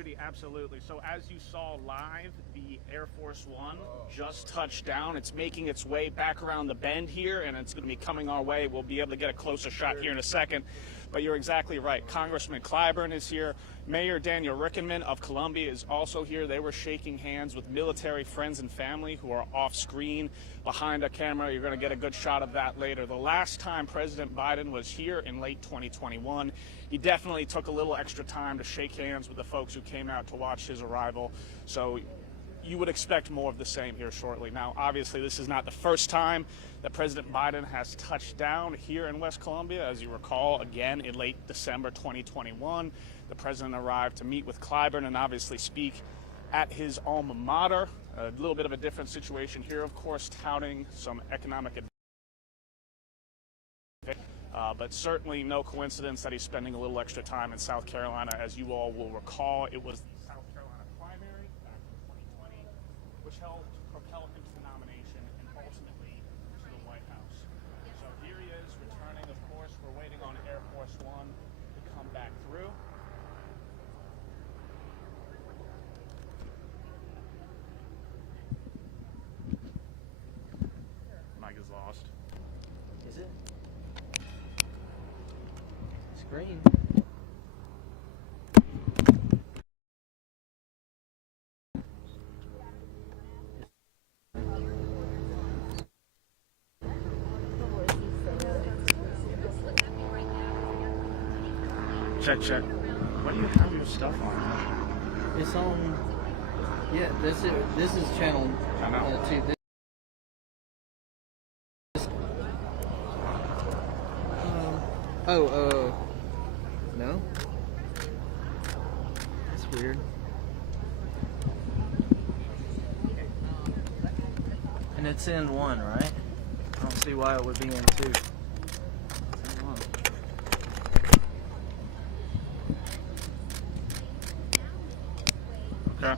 Judy, absolutely. So as you saw live, the Air Force One just touched down. It's making its way back around the bend here, and it's going to be coming our way. We'll be able to get a closer shot here in a second. But you're exactly right. Congressman Clyburn is here. Mayor Daniel Rickenmann of Columbia is also here. They were shaking hands with military friends and family who are off screen behind a camera. You're going to get a good shot of that later. The last time President Biden was here in late 2021, he definitely took a little extra time to shake hands with the folks who came out to watch his arrival. So you would expect more of the same here shortly. Now, obviously, this is not the first time that President Biden has touched down here in West Columbia. As you recall, again, in late December 2021, the president arrived to meet with Clyburn and obviously speak at his alma mater. A little bit of a different situation here, of course, touting some economic advantage. But certainly no coincidence that he's spending a little extra time in South Carolina. As you all will recall, it was the South Carolina primary back in 2020, which helped propel him to the nomination and ultimately to the White House. So here he is returning. Of course, we're waiting on Air Force One to come back through. Mike is lost. Is it? Screen. Check, check. What do you have your stuff on? It's on. Yeah, this is channel 2. No. That's weird. And it's in 1, right? I don't see why it would be in 2. It's in 1. Okay.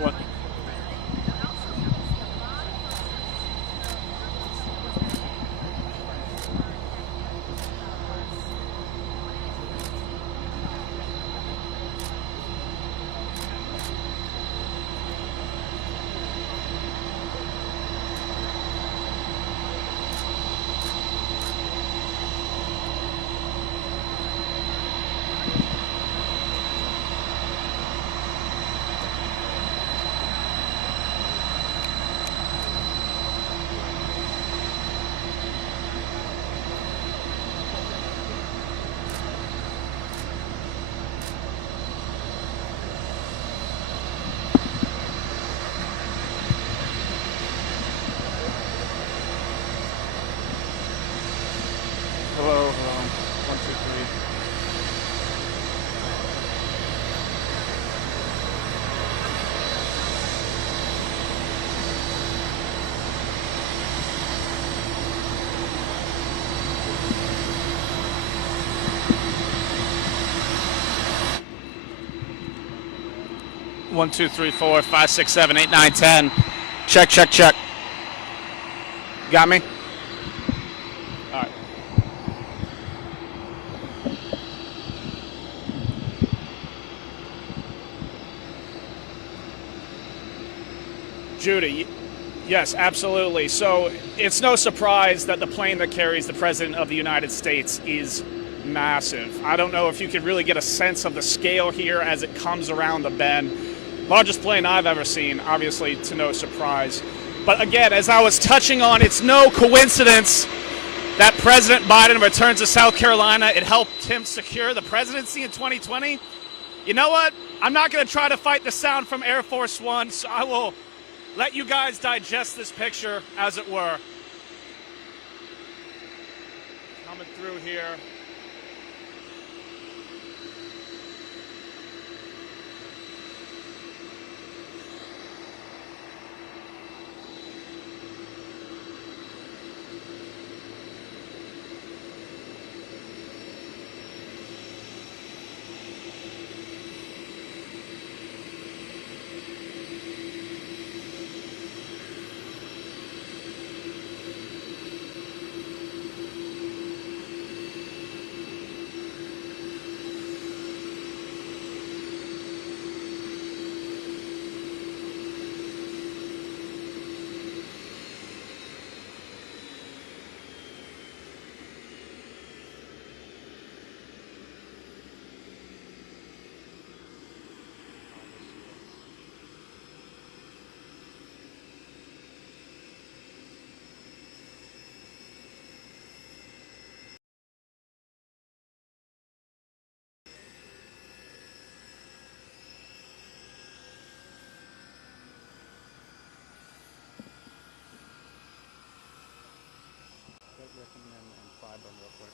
What? Hello, 1, 2, 3. One, two, three, 4, 5, 6, 7, 8, 9, 10. Check, check, check. Got me? All right. Judy, yes, absolutely. So it's no surprise that the plane that carries the President of the United States is massive. I don't know if you could really get a sense of the scale here as it comes around the bend. Largest plane I've ever seen, obviously to no surprise. But again, as I was touching on, it's no coincidence that President Biden returns to South Carolina. It helped him secure the presidency in 2020. You know what? I'm not going to try to fight the sound from Air Force One, so I will let you guys digest this picture, as it were. coming through here. And Fiber real quick.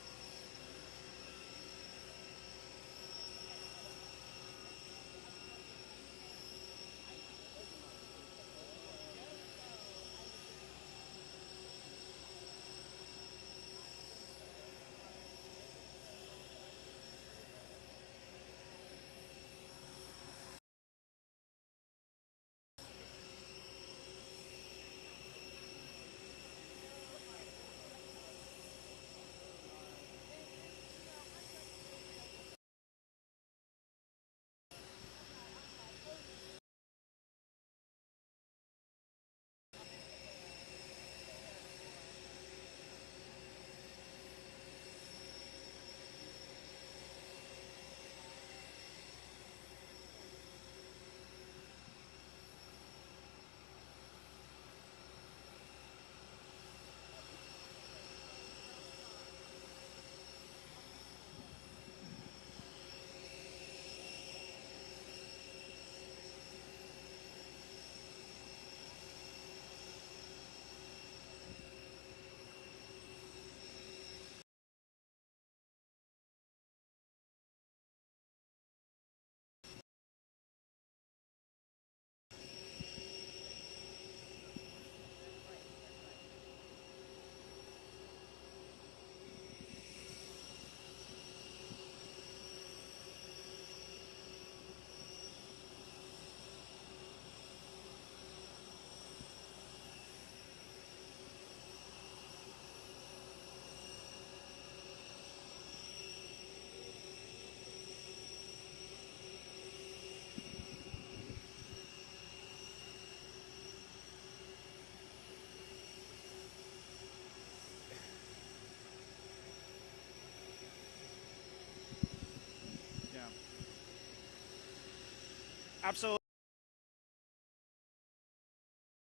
Absolutely.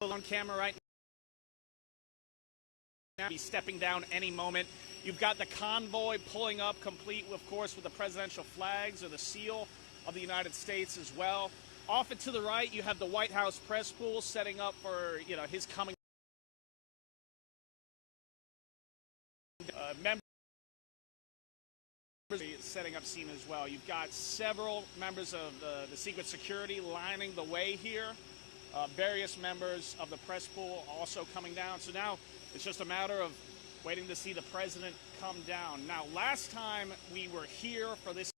On camera right now. He's stepping down any moment. You've got the convoy pulling up, complete, of course, with the presidential flags or the seal of the United States as well. Off and to the right, you have the White House press pool setting up for, his coming. Members setting up scene as well. You've got several members of the Secret Security lining the way here. Various members of the press pool also coming down. So now it's just a matter of waiting to see the president come down. Now, last time we were here for this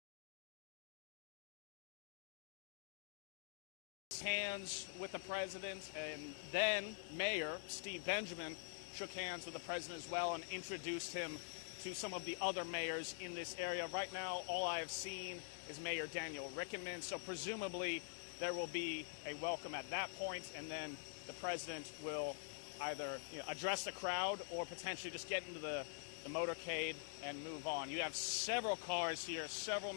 hands with the president, and then Mayor Steve Benjamin shook hands with the president as well and introduced him to some of the other mayors in this area. Right now, all I have seen is Mayor Daniel Rickenmann, so presumably there will be a welcome at that point, and then the president will either address the crowd or potentially just get into the motorcade and move on. You have several cars here, several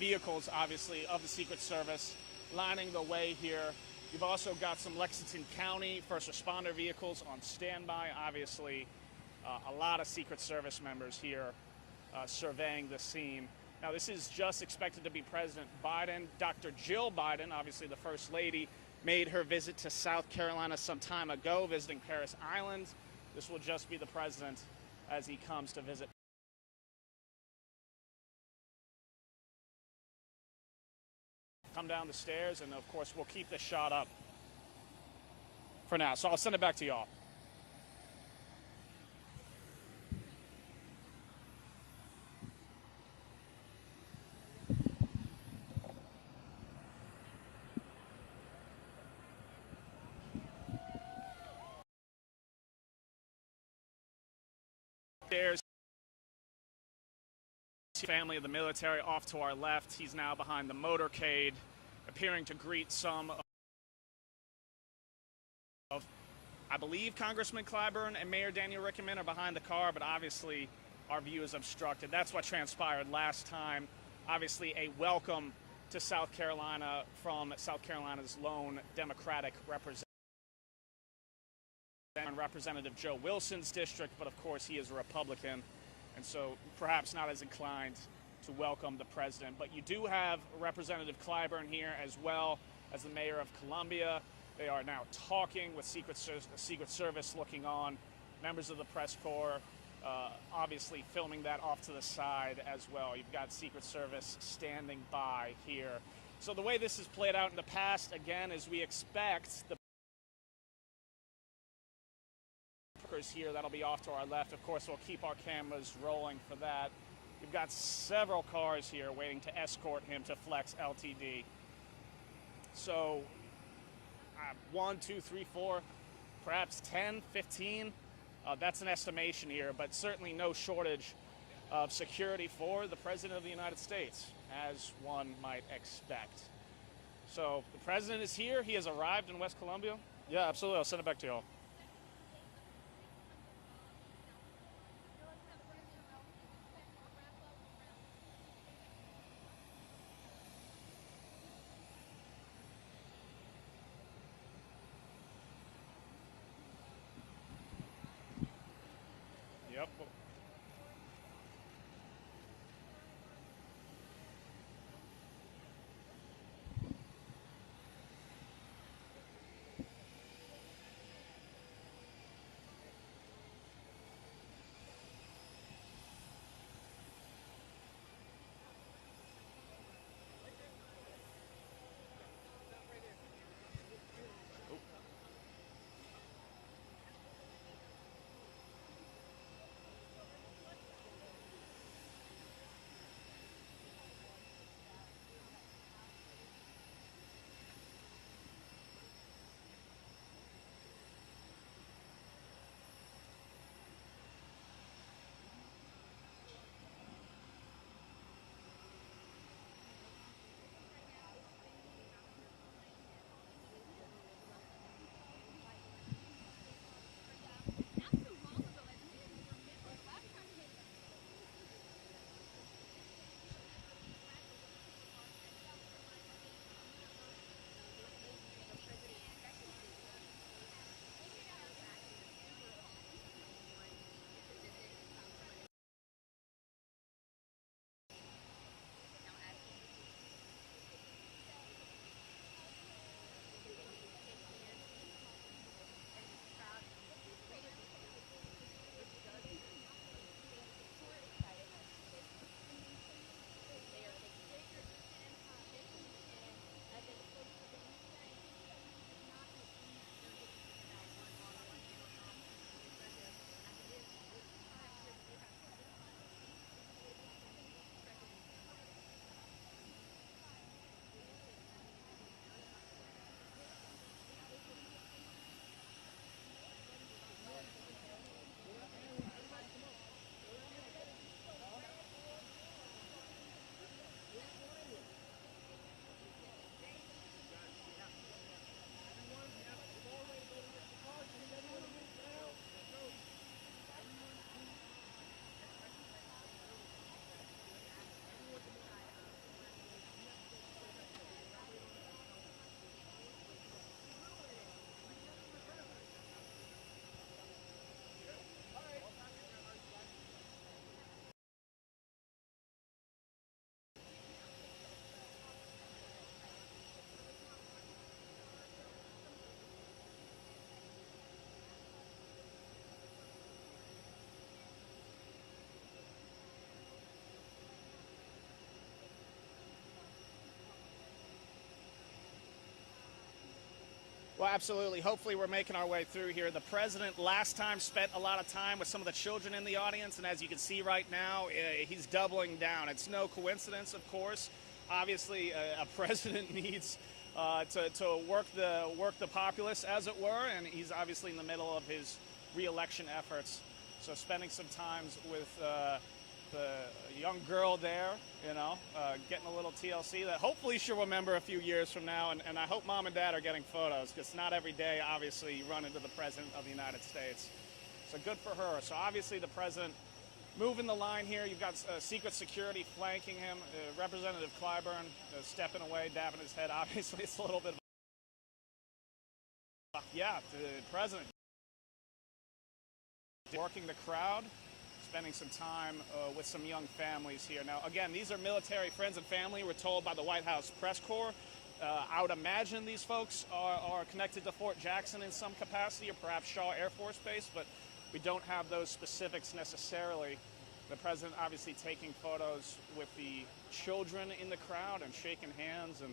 vehicles, obviously, of the Secret Service lining the way here. You've also got some Lexington County first responder vehicles on standby. Obviously, a lot of Secret Service members here surveying the scene. Now, this is just expected to be President Biden. Dr. Jill Biden, obviously the First Lady, made her visit to South Carolina some time ago, visiting Parris Island. This will just be the president as he comes to visit. Come down the stairs, and of course we'll keep this shot up for now. So I'll send it back to y'all. There's family of the military off to our left. He's now behind the motorcade, appearing to greet some of, I believe, Congressman Clyburn and Mayor Daniel Rickenmann are behind the car, but obviously our view is obstructed. That's what transpired last time. Obviously a welcome to South Carolina from South Carolina's lone Democratic Representative Joe Wilson's district, but of course he is a Republican, and so perhaps not as inclined to welcome the president. But you do have Representative Clyburn here, as well as the mayor of Columbia. They are now talking with Secret Service looking on, members of the press corps obviously filming that off to the side as well. You've got Secret Service standing by here. So the way this has played out in the past, again, is we expect the here that'll be off to our left. Of course, we'll keep our cameras rolling for that. We've got several cars here waiting to escort him to Flex LTD. So 1, 2, 3, 4, perhaps 10, 15. That's an estimation here, but certainly no shortage of security for the President of the United States, as one might expect. So the President is here. He has arrived in West Columbia. Yeah, absolutely. I'll send it back to y'all. Yep. Absolutely. Hopefully we're making our way through here. The president last time spent a lot of time with some of the children in the audience, and as you can see right now, he's doubling down. It's no coincidence, of course. Obviously, a president needs to work the populace, as it were, and he's obviously in the middle of his re-election efforts. So spending some time with the young girl there, getting a little TLC that hopefully she'll remember a few years from now. And I hope mom and dad are getting photos, because not every day, obviously, you run into the president of the United States. So good for her. So obviously the president moving the line here. You've got secret security flanking him. Representative Clyburn stepping away, dabbing his head. Obviously, it's a little bit of the president working the crowd, spending some time with some young families here. Now, again, these are military friends and family, we're told by the White House press corps. I would imagine these folks are connected to Fort Jackson in some capacity, or perhaps Shaw Air Force Base, but we don't have those specifics necessarily. The president obviously taking photos with the children in the crowd and shaking hands, and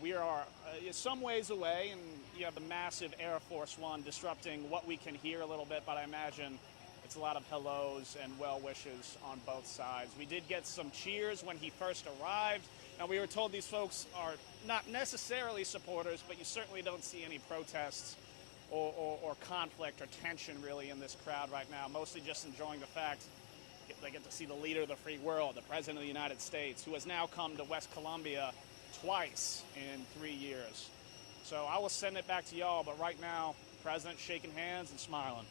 we are some ways away, and you have the massive Air Force One disrupting what we can hear a little bit, but I imagine it's a lot of hellos and well wishes on both sides. We did get some cheers when he first arrived. Now, we were told these folks are not necessarily supporters, but you certainly don't see any protests or conflict or tension really in this crowd right now, mostly just enjoying the fact they get to see the leader of the free world, the president of the United States, who has now come to West Columbia twice in 3 years. So I will send it back to y'all, but right now, president shaking hands and smiling.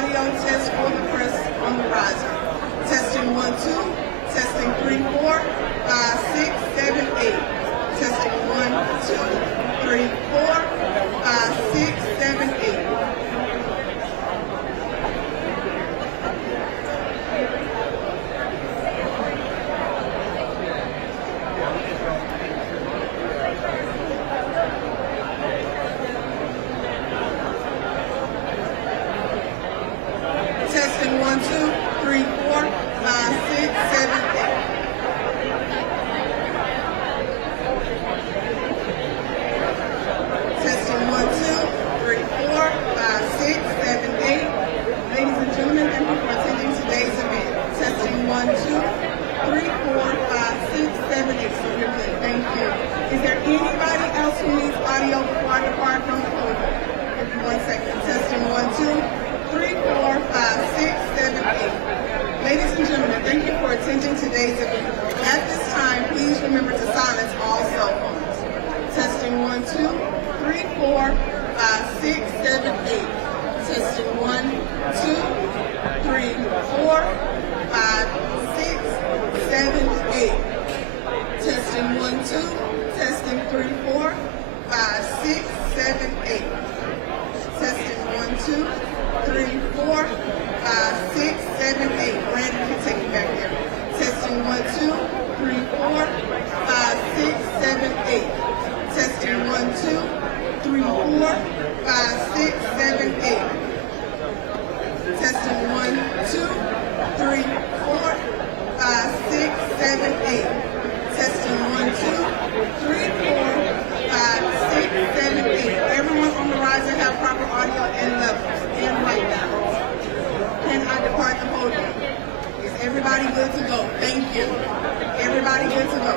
audio test for the press on the riser. Testing 1, 2. Testing 3, 4, 5, 6, 7, 8. Testing 1, 2, 3, 4, 5, 6, 7, 8. Testing 1, 2, 3, 4, 5, 6, 7, 8. Testing 1, 2, 3, 4, 5, 6, 7, 8. Ladies and gentlemen, thank you for attending today's event. Testing 1, 2, 3, 4, 5, 6, 7, 8. So you're good. Thank you. Is there anybody else who needs audio before I depart from the podium? Give me 1 second. Testing 1, 2, 3, 4, 5, 6, 7, 8. Ladies and gentlemen, thank you for attending today's event. At this time, please remember to silence all cell phones. Testing 1, 2, 3, 4, 5, 6, 7, 8. Testing 1, 2, 3, 4, 5, 6, 7, 8. Testing 1, 2. Testing 3, 4, 5, 6, 7, 8. Testing 1, 2, 3, 4, 5, 6, 7, 8. Brandon, you can take me back there. Testing 1, 2, 3, 4, 5, 6, 7, 8. Testing 1, 2, 3, 4, 5, 6, 7, 8. Testing 1, 2, 3, 4, 5, 6, 7, 8. Testing 1, 2, 3, 4, 5, 6, 7, 8. Everyone on the riser have proper audio and levels and right now. Can I depart the podium? Is everybody good to go? Thank you. Everybody good to go?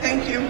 Thank you.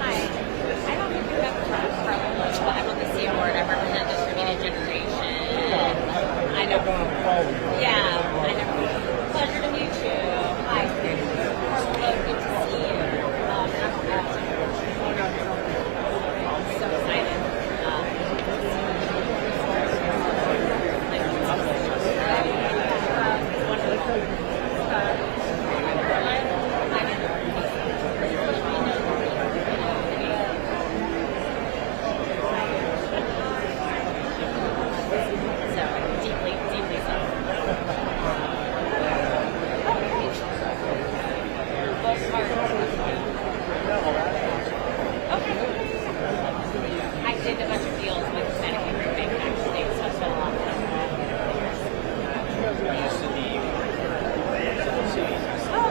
Hi. I don't think you have a from I'm on the C board. I represent distributed generation. I know. Yeah, I know. Pleasure to meet you. Hi. Hello, good to see you. I'm so excited. So deeply, deeply so. Both parts. Okay. I did a bunch of deals with Connecticut Roofing actually, so I spent a lot of time there. Oh,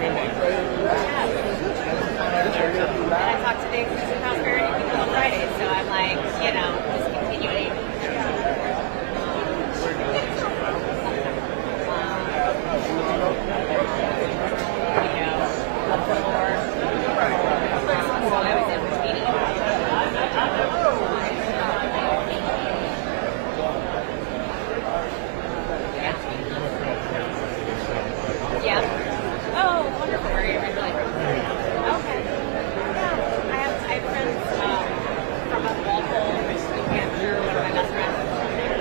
and I talked to Dave from Prosperity people on Friday, so I'm like, you know, just continuing. So I was in between. Yeah. Oh, wonderful. Where are you originally from? Okay. Yeah. I have friends from a Walpole, New Hampshire. One of my best friends is from there.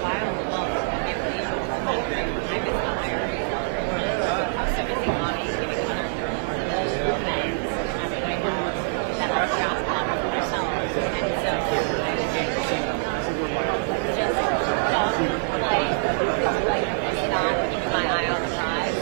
Wow. Well, I can't believe I missed the IRA celebration. I was so busy mommy giving other events. I mean, I know that our jobs come from ourselves. And so just like not keeping my eye on the prize.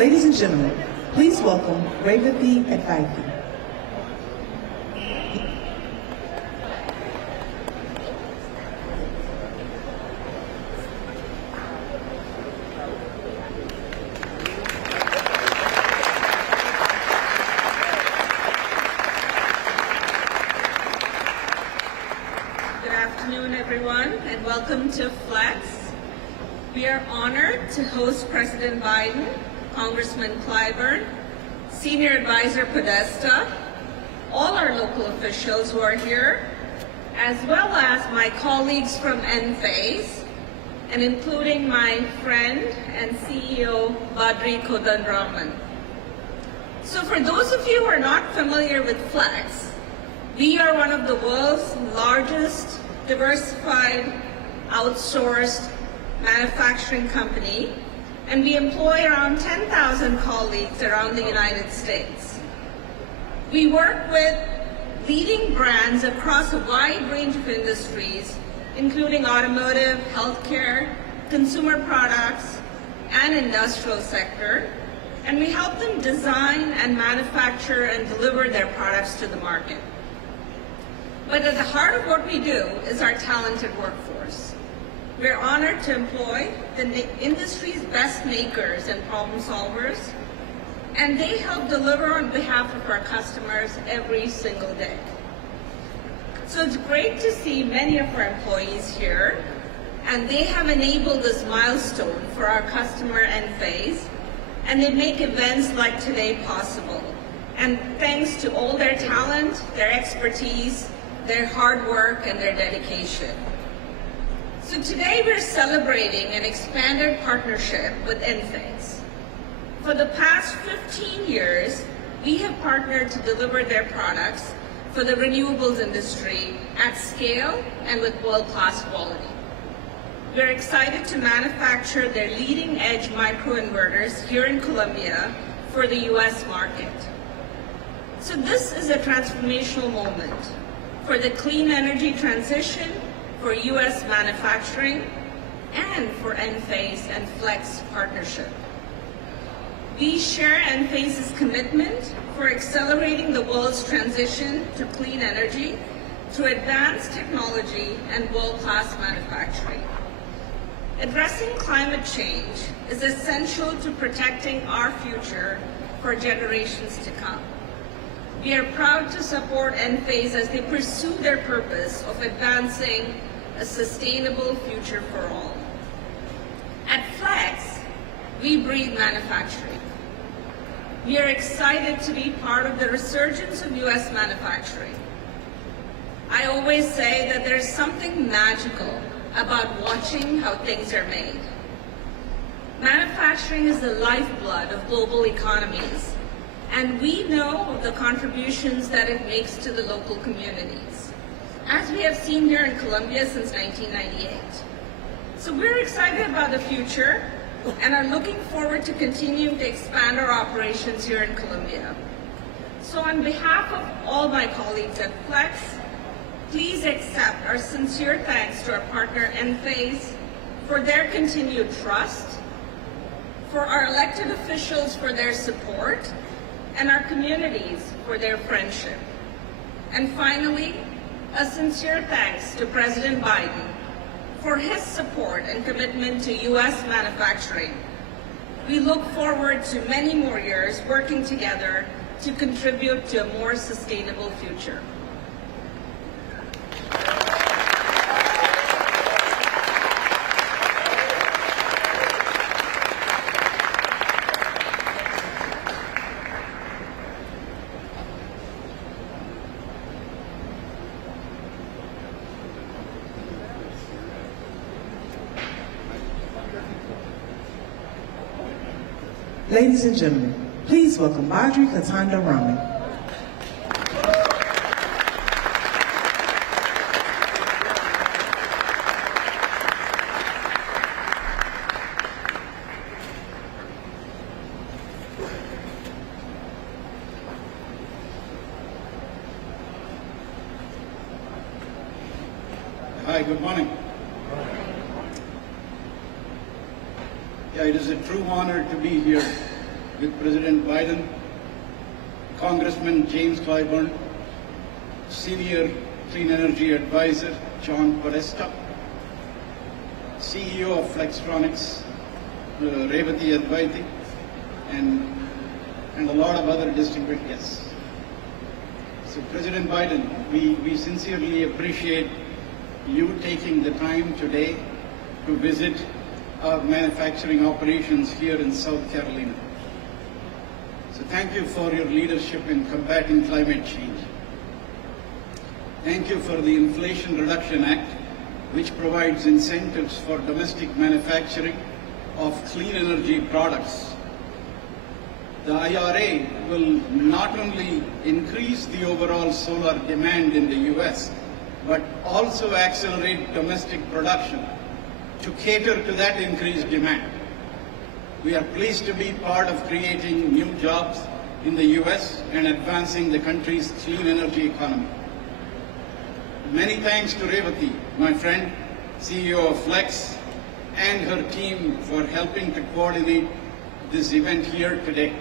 Ladies and gentlemen, please welcome Revathi Advaithi. Good afternoon, everyone, and welcome to Flex. We are honored to host President Biden, Congressman Clyburn, Senior Advisor Podesta, all our local officials who are here, as well as my colleagues from Enphase, and including my friend and CEO, Badri Kodanraman. So for those of you who are not familiar with Flex, we are one of the world's largest diversified outsourced manufacturing company, and we employ around 10,000 colleagues around the United States. We work with leading brands across a wide range of industries, including automotive, healthcare, consumer products, and industrial sector, and we help them design and manufacture and deliver their products to the market. But at the heart of what we do is our talented workforce. We're honored to employ the industry's best makers and problem solvers, and they help deliver on behalf of our customers every single day. So it's great to see many of our employees here, and they have enabled this milestone for our customer Enphase, and they make events like today possible. And thanks to all their talent, their expertise, their hard work, and their dedication. So today we're celebrating an expanded partnership with Enphase. For the past 15 years, we have partnered to deliver their products for the renewables industry at scale and with world-class quality. We're excited to manufacture their leading-edge microinverters here in Colombia for the US market. So this is a transformational moment for the clean energy transition, for US manufacturing, and for Enphase and Flex partnership. We share Enphase's commitment for accelerating the world's transition to clean energy through advanced technology and world-class manufacturing. Addressing climate change is essential to protecting our future for generations to come. We are proud to support Enphase as they pursue their purpose of advancing a sustainable future for all. At Flex, we breathe manufacturing. We are excited to be part of the resurgence of US manufacturing. I always say that there's something magical about watching how things are made. Manufacturing is the lifeblood of global economies, and we know of the contributions that it makes to the local communities, as we have seen here in Colombia since 1998. So we're excited about the future and are looking forward to continuing to expand our operations here in Colombia. So on behalf of all my colleagues at Flex, please accept our sincere thanks to our partner Enphase for their continued trust, for our elected officials for their support, and our communities for their friendship. And finally, a sincere thanks to President Biden for his support and commitment to US manufacturing. We look forward to many more years working together to contribute to a more sustainable future. Ladies and gentlemen, please welcome Badri Kodanraman. Hi, good morning. Yeah, it is a true honor to be here with President Biden, Congressman James Clyburn, Senior Clean Energy Advisor John Podesta, CEO of Flextronics, Revathi Advaiti, and a lot of other distinguished guests. So President Biden, we sincerely appreciate you taking the time today to visit our manufacturing operations here in South Carolina. So thank you for your leadership in combating climate change. Thank you for the Inflation Reduction Act, which provides incentives for domestic manufacturing of clean energy products. The IRA will not only increase the overall solar demand in the U.S., but also accelerate domestic production to cater to that increased demand. We are pleased to be part of creating new jobs in the U.S. and advancing the country's clean energy economy. Many thanks to Revathi, my friend, CEO of Flex, and her team for helping to coordinate this event here today.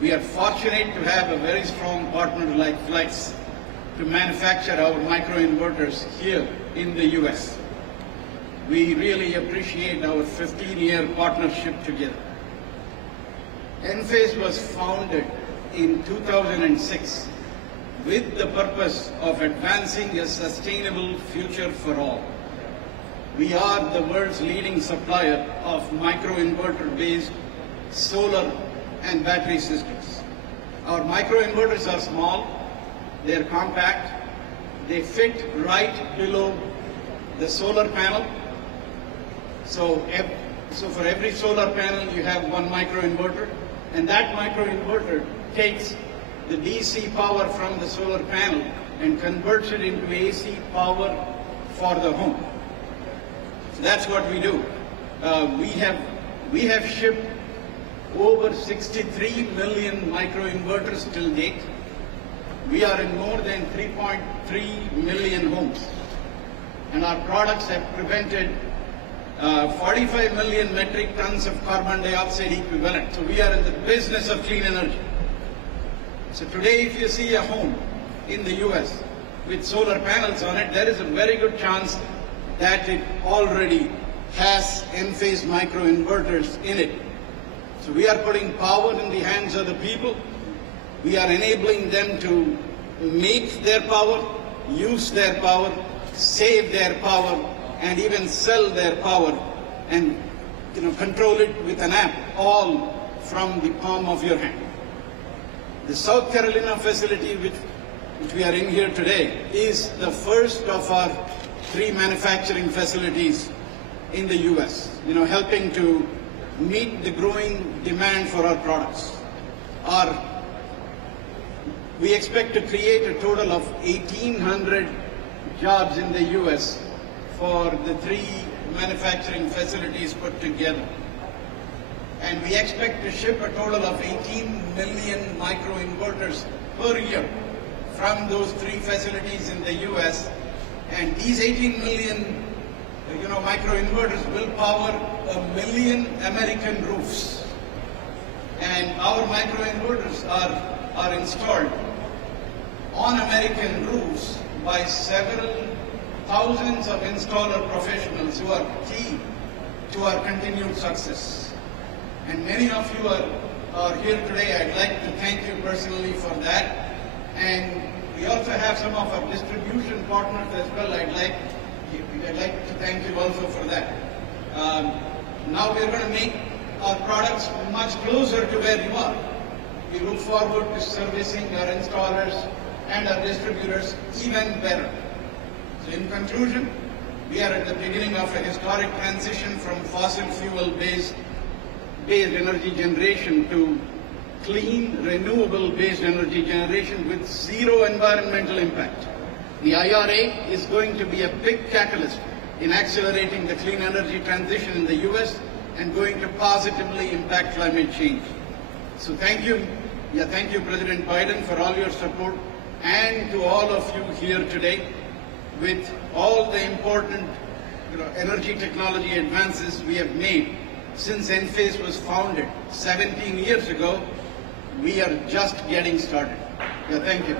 We are fortunate to have a very strong partner like Flex to manufacture our microinverters here in the U.S. We really appreciate our 15-year partnership together. Enphase was founded in 2006 with the purpose of advancing a sustainable future for all. We are the world's leading supplier of microinverter-based solar and battery systems. Our microinverters are small, they're compact, they fit right below the solar panel. So for every solar panel you have one microinverter, and that microinverter takes the DC power from the solar panel and converts it into AC power for the home. So that's what we do. We have shipped over 63 million microinverters till date. We are in more than 3.3 million homes. And our products have prevented 45 million metric tons of carbon dioxide equivalent. So we are in the business of clean energy. So today, if you see a home in the US with solar panels on it, there is a very good chance that it already has Enphase microinverters in it. So we are putting power in the hands of the people. We are enabling them to make their power, use their power, save their power, and even sell their power, and control it with an app, all from the palm of your hand. The South Carolina facility, which we are in here today, is the first of our 3 manufacturing facilities in the U.S., helping to meet the growing demand for our products. We expect to create a total of 1,800 jobs in the U.S. for the 3 manufacturing facilities put together. And we expect to ship a total of 18 million microinverters per year from those 3 facilities in the U.S. And these 18 million microinverters will power 1 million American roofs. And our microinverters are installed on American roofs by several thousands of installer professionals who are key to our continued success. And many of you are here today. I'd like to thank you personally for that. And we also have some of our distribution partners as well. I'd like to thank you also for that. Now we're going to make our products much closer to where you are. We look forward to servicing our installers and our distributors even better. So in conclusion, we are at the beginning of a historic transition from fossil fuel-based energy generation to clean, renewable-based energy generation with zero environmental impact. The IRA is going to be a big catalyst in accelerating the clean energy transition in the U.S. and going to positively impact climate change. So thank you. Thank you, President Biden, for all your support, and to all of you here today. With all the important energy technology advances we have made, Since Enphase was founded 17 years ago, we are just getting started. Yeah, thank you.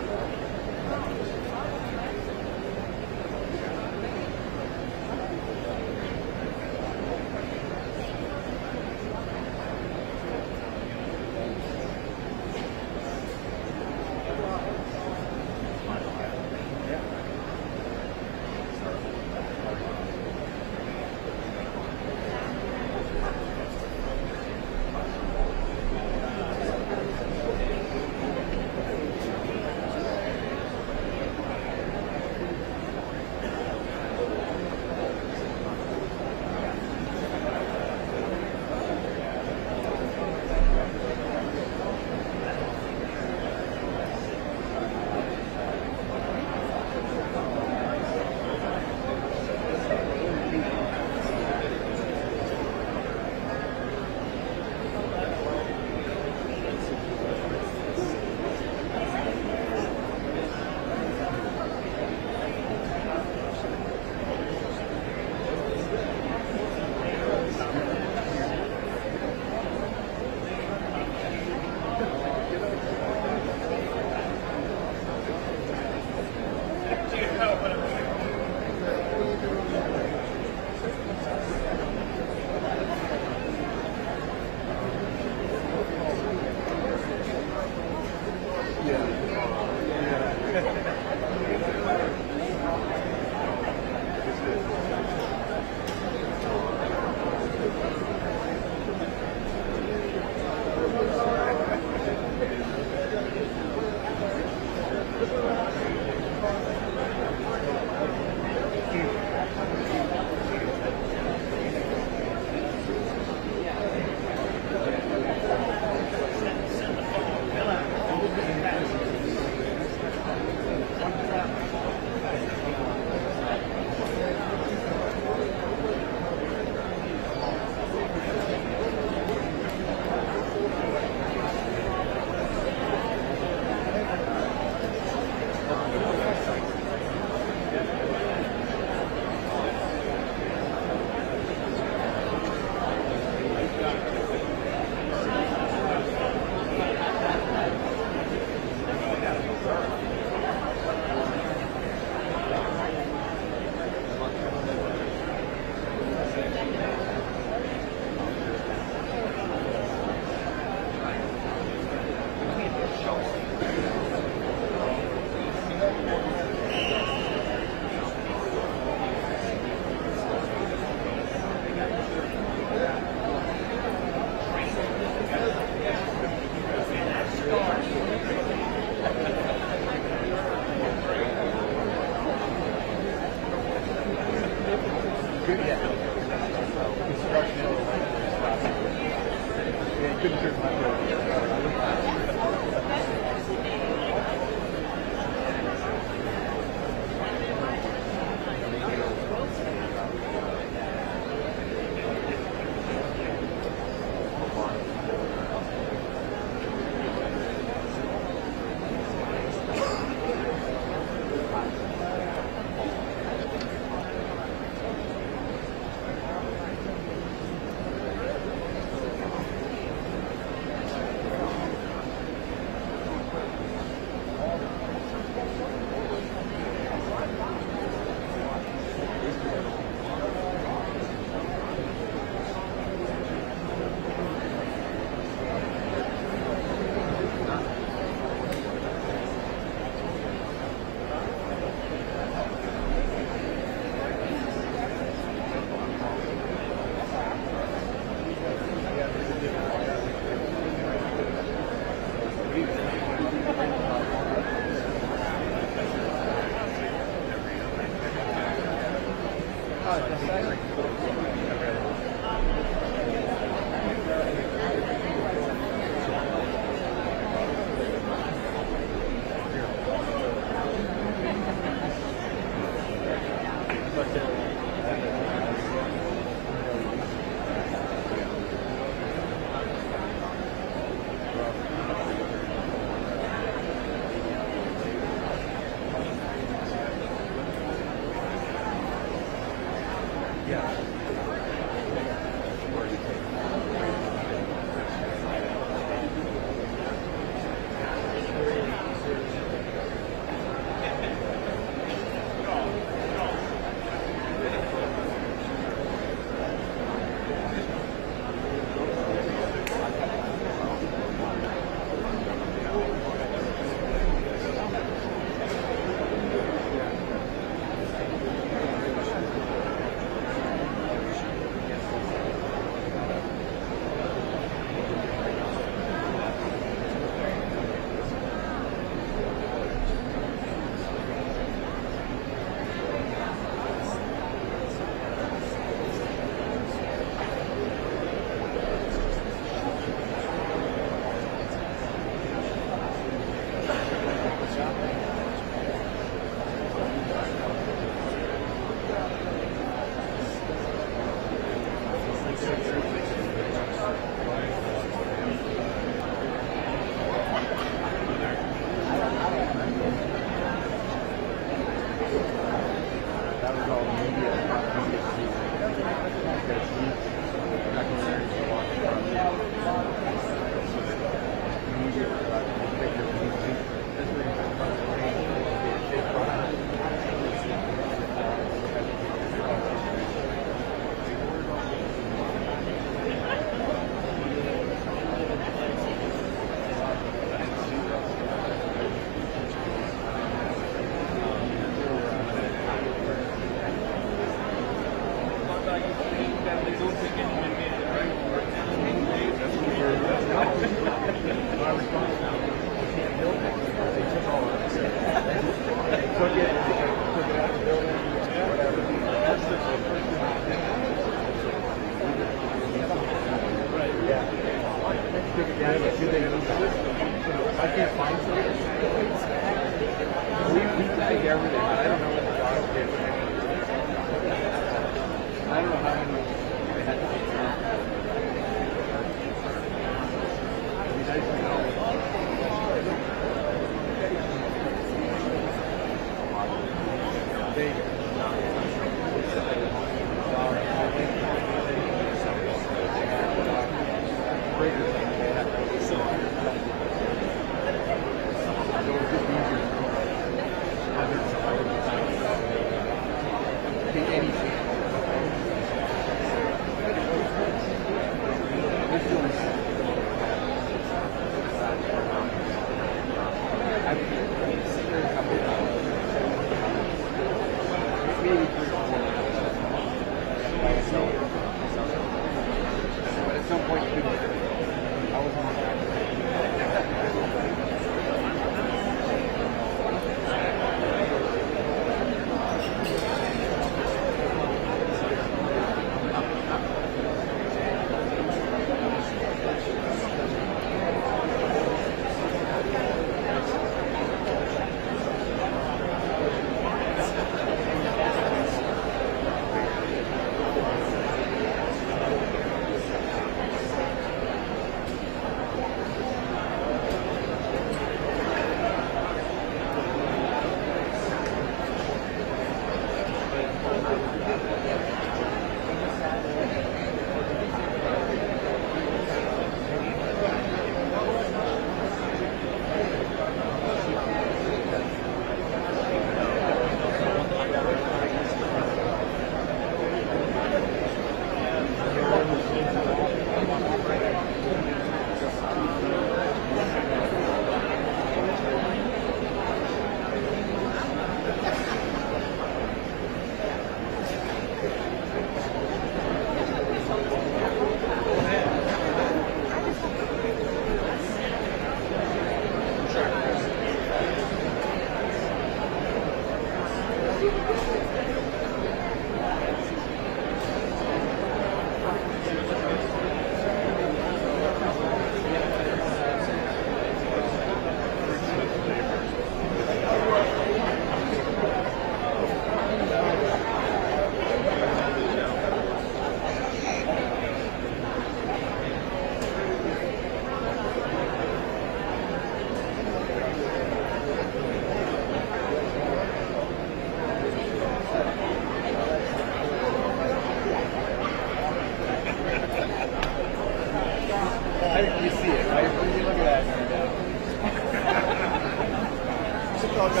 We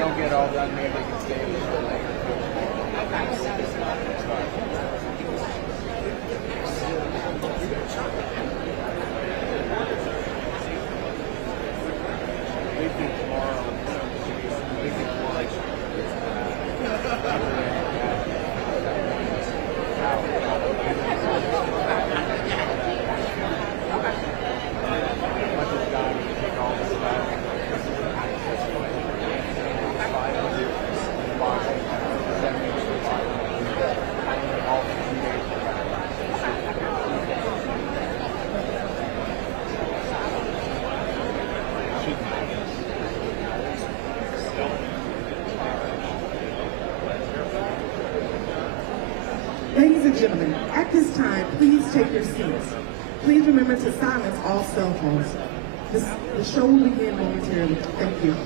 don't get all done, maybe they can stay a little bit later. We think tomorrow, we think tomorrow. Ladies and gentlemen, at this time, please take your seats. Please remember to silence all cell phones. The show will begin momentarily. Thank you.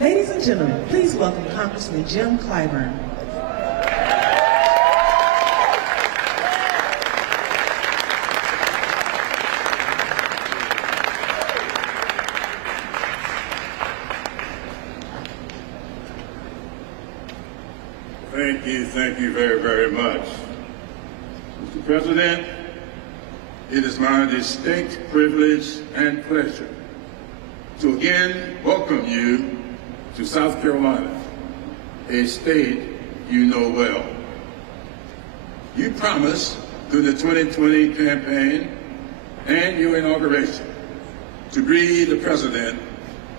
Ladies and gentlemen, please welcome Congressman Jim Clyburn. Thank you very, very much. Mr. President, it is my distinct privilege and pleasure to again welcome you to South Carolina, a state you know well. You promised through the 2020 campaign and your inauguration to be the president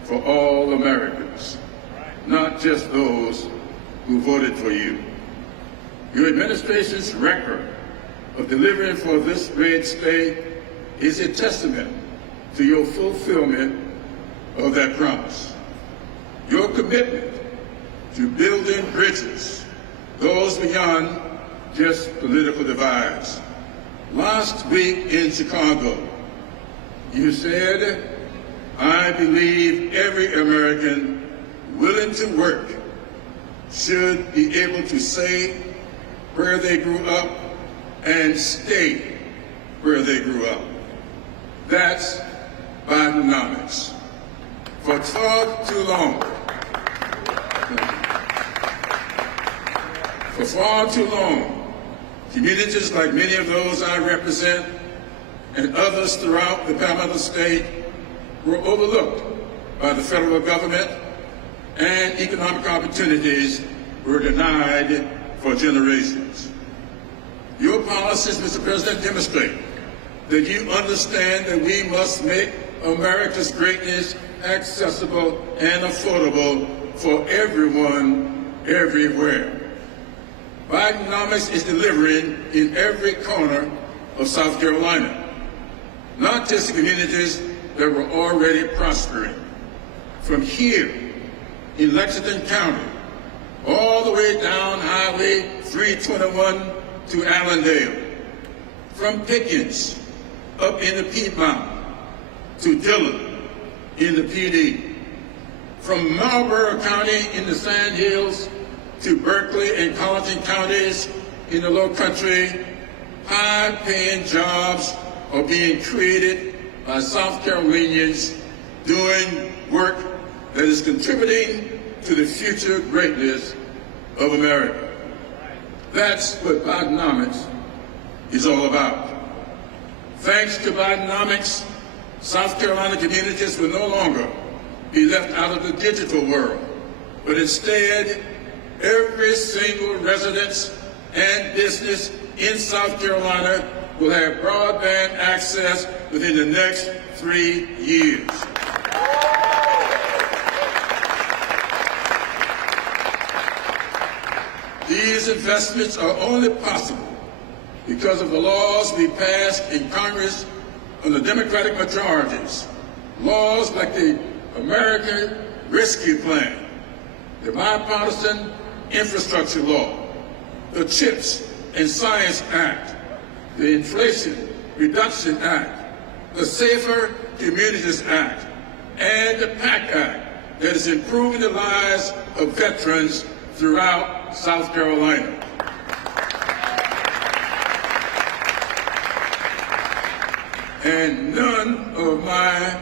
for all Americans, not just those who voted for you. Your administration's record of delivering for this great state is a testament to your fulfillment of that promise. Your commitment to building bridges goes beyond just political divides. Last week in Chicago, you said, "I believe every American willing to work should be able to say where they grew up and stay where they grew up." That's Bidenomics. For far too long, communities like many of those I represent and others throughout the Panhandle state were overlooked by the federal government, and economic opportunities were denied for generations. Your policies, Mr. President, demonstrate that you understand that we must make America's greatness accessible and affordable for everyone, everywhere. Bidenomics is delivering in every corner of South Carolina, not just the communities that were already prospering. From here in Lexington County, all the way down Highway 321 to Allendale, from Pickens up in the Piedmont to Dillon in the PD, from Marlborough County in the Sand Hills to Berkeley and Colleton counties in the Low Country, high-paying jobs are being created by South Carolinians doing work that is contributing to the future greatness of America. That's what Bidenomics is all about. Thanks to Bidenomics, South Carolina communities will no longer be left out of the digital world, but instead, every single residence and business in South Carolina will have broadband access within the next 3 years. These investments are only possible because of the laws we passed in Congress under Democratic majorities. Laws like the American Rescue Plan, the Bipartisan Infrastructure Law, the CHIPS and Science Act, the Inflation Reduction Act, the Safer Communities Act, and the PACT Act that is improving the lives of veterans throughout South Carolina. And none of my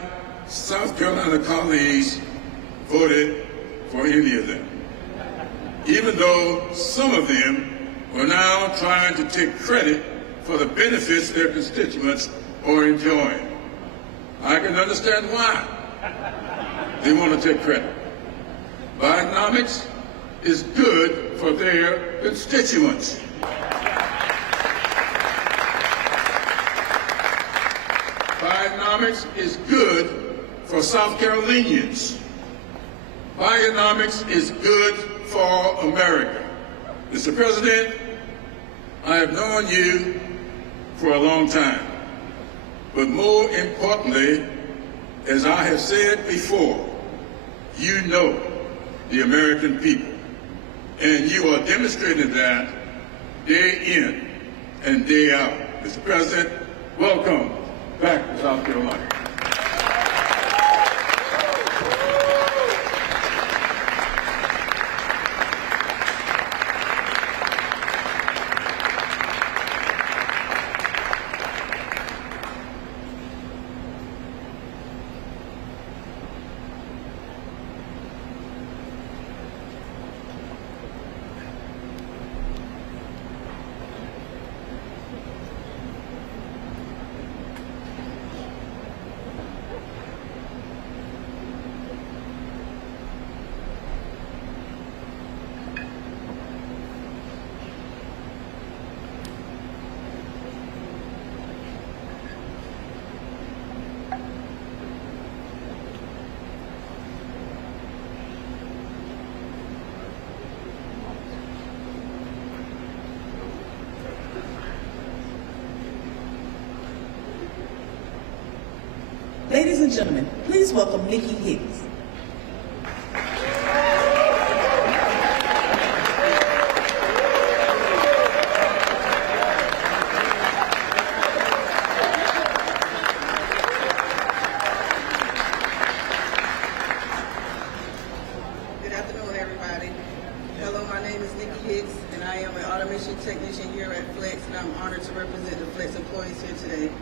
South Carolina colleagues voted for any of them, even though some of them are now trying to take credit for the benefits their constituents are enjoying. I can understand why they want to take credit. Bidenomics is good for their constituents. Bidenomics is good for South Carolinians. Bidenomics is good for America. Mr. President, I have known you for a long time, but more importantly, as I have said before, you know the American people, and you are demonstrating that day in and day out. Mr. President, welcome back to South Carolina. and gentlemen, please welcome Nikki Hicks. Good afternoon, everybody. Hello, my name is Nikki Hicks, and I am an automation technician here at Flex, and I'm honored to represent the Flex employees here today.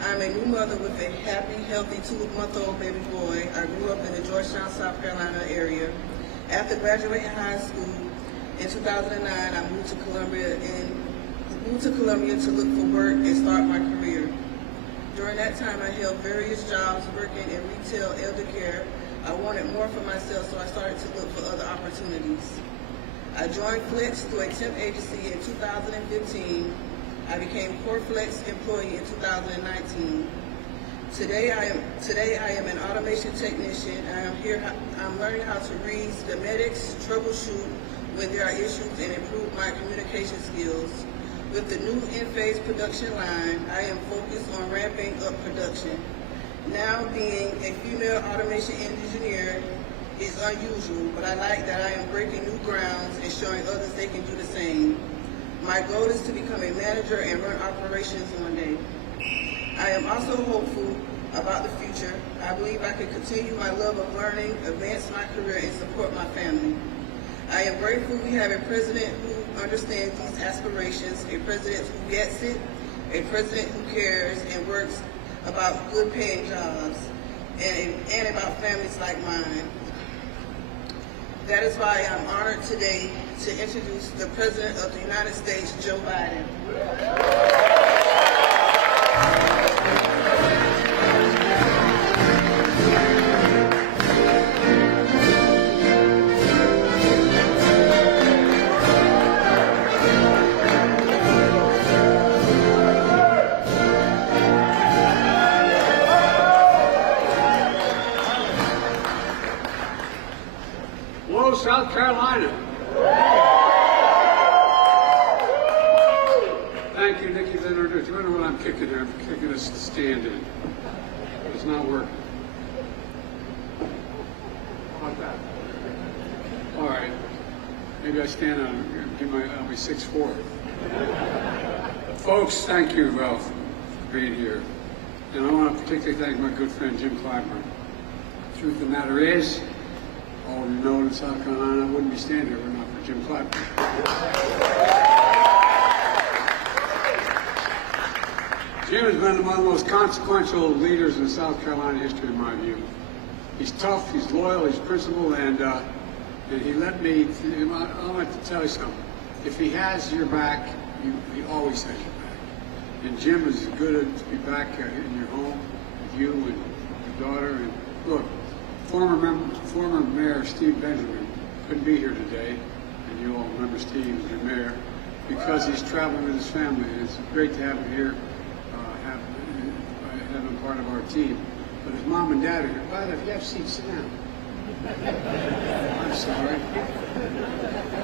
I'm a new mother with a happy, healthy 2-month-old baby boy. I grew up in the Georgetown, South Carolina area. After graduating high school in 2009, I moved to Columbia to look for work and start my career. During that time, I held various jobs working in retail, elder care. I wanted more for myself, so I started to look for other opportunities. I joined Flex through a temp agency in 2015. I became Core Flex employee in 2019. Today I am an automation technician. I'm learning how to read schematics, troubleshoot when there are issues, and improve my communication skills. With the new in-phase production line, I am focused on ramping up production. Now, being a female automation engineer is unusual, but I like that I am breaking new grounds and showing others they can do the same. My goal is to become a manager and run operations one day. I am also hopeful about the future. I believe I can continue my love of learning, advance my career, and support my family. I am grateful we have a president who understands these aspirations, a president who gets it, a president who cares and works about good paying jobs, and about families like mine. That is why I'm honored today to introduce the President of the United States, Joe Biden. Hello, South Carolina. Thank you, Nikki, for introducing. You wonder what I'm kicking there. I'm kicking this stand in. It's not working. How about that? All right. Maybe I stand on it. I'll be 6'4". Folks, thank you, Ralph, for being here. And I want to particularly thank my good friend, Jim Clyburn. The truth of the matter is, all of you know in South Carolina, I wouldn't be standing here if not for Jim Clyburn. Jim has been one of the most consequential leaders in South Carolina history, in my view. He's tough, he's loyal, he's principled, and he let me, I want to tell you something. If he has your back, he always has your back. And Jim is good to be back in your home with you and your daughter. And look, former Mayor Steve Benjamin couldn't be here today, and you all remember Steve as your mayor, because he's traveling with his family. And it's great to have him here, have him part of our team. But his mom and dad are here. Well, if you have seats, sit down. I'm sorry.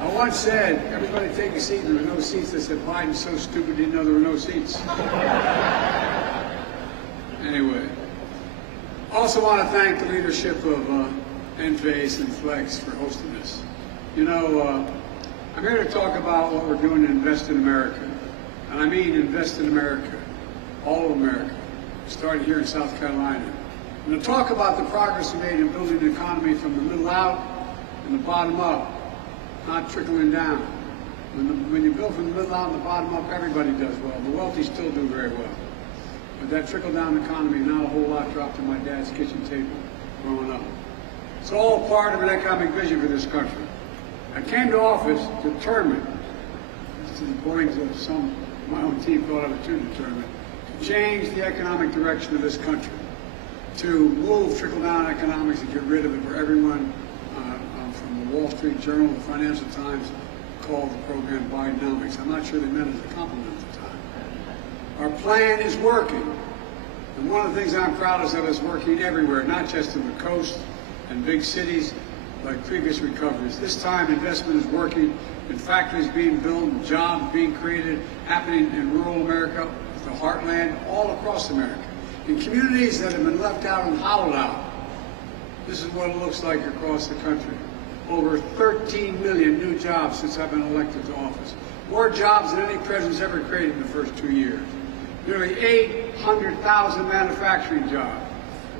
I once said, everybody take a seat, and there were no seats. They said, Biden's so stupid he didn't know there were no seats. Anyway. Also want to thank the leadership of Enphase and Flex for hosting this. You know, I'm here to talk about what we're doing to invest in America. And I mean invest in America, all of America, starting here in South Carolina. I'm going to talk about the progress we made in building an economy from the middle out and the bottom up, not trickling down. When you build from the middle out and the bottom up, everybody does well. The wealthy still do very well. But that trickle-down economy, not a whole lot dropped on my dad's kitchen table growing up. It's all part of an economic vision for this country. I came to office determined, to the point of some of my own team thought I was too determined, to change the economic direction of this country, to move trickle-down economics and get rid of it for everyone. From the Wall Street Journal, the Financial Times called the program Bidenomics. I'm not sure they meant it as a compliment at the time. Our plan is working. And one of the things I'm proudest of is working everywhere, not just in the coast and big cities like previous recoveries. This time investment is working in factories being built and jobs being created, happening in rural America, the heartland, all across America. In communities that have been left out and hollowed out, this is what it looks like across the country. Over 13 million new jobs since I've been elected to office. More jobs than any president's ever created in the first 2 years. Nearly 800,000 manufacturing jobs,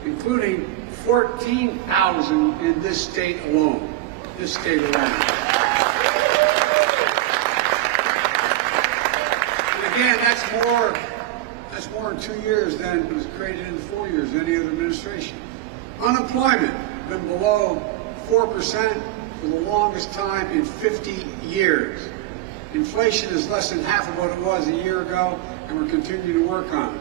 including 14,000 in this state alone. This state alone. And again, that's more in 2 years than was created in 4 years of any other administration. Unemployment has been below 4% for the longest time in 50 years. Inflation is less than half of what it was a year ago, and we're continuing to work on it.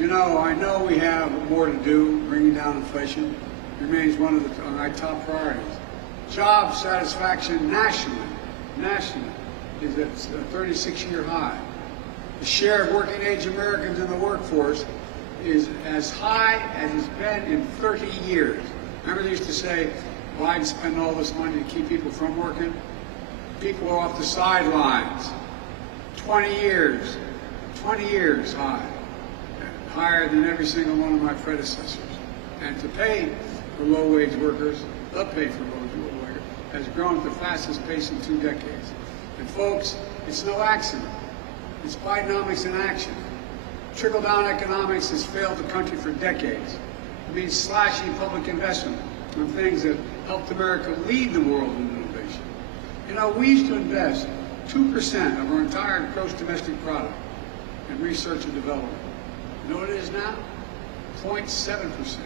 You know, I know we have more to do. Bringing down inflation remains one of my top priorities. Job satisfaction nationally is at a 36-year high. The share of working-age Americans in the workforce is as high as it's been in 30 years. Remember they used to say, Biden spent all this money to keep people from working? People are off the sidelines. 20 years high. Higher than every single one of my predecessors. And to pay for low-wage workers, the pay for low-wage workers, has grown at the fastest pace in 2 decades. And folks, it's no accident. It's Bidenomics in action. Trickle-down economics has failed the country for decades. It means slashing public investment on things that helped America lead the world in innovation. You know, we used to invest 2% of our entire gross domestic product in research and development. You know what it is now? 0.7%.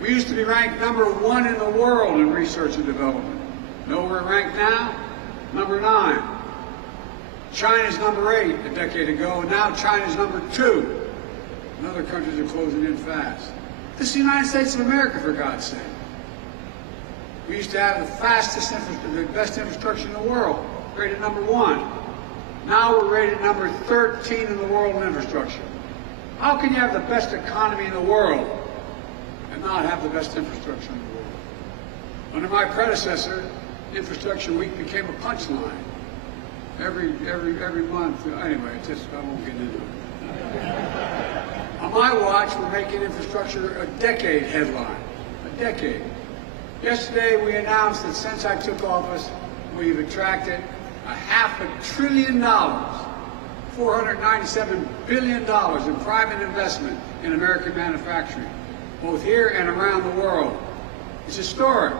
We used to be ranked #1 in the world in research and development. Know where we're ranked now? #9. China's #8 a decade ago, and now China's #2. And other countries are closing in fast. This is the United States of America, for God's sake. We used to have the best infrastructure in the world, rated #1. Now we're rated #13 in the world in infrastructure. How can you have the best economy in the world and not have the best infrastructure in the world? Under my predecessor, Infrastructure Week became a punchline. Every month. Anyway, I won't get into it. On my watch, we're making infrastructure a decade headline. A decade. Yesterday, we announced that since I took office, we've attracted $500 billion, $497 billion in private investment in American manufacturing, both here and around the world. It's historic.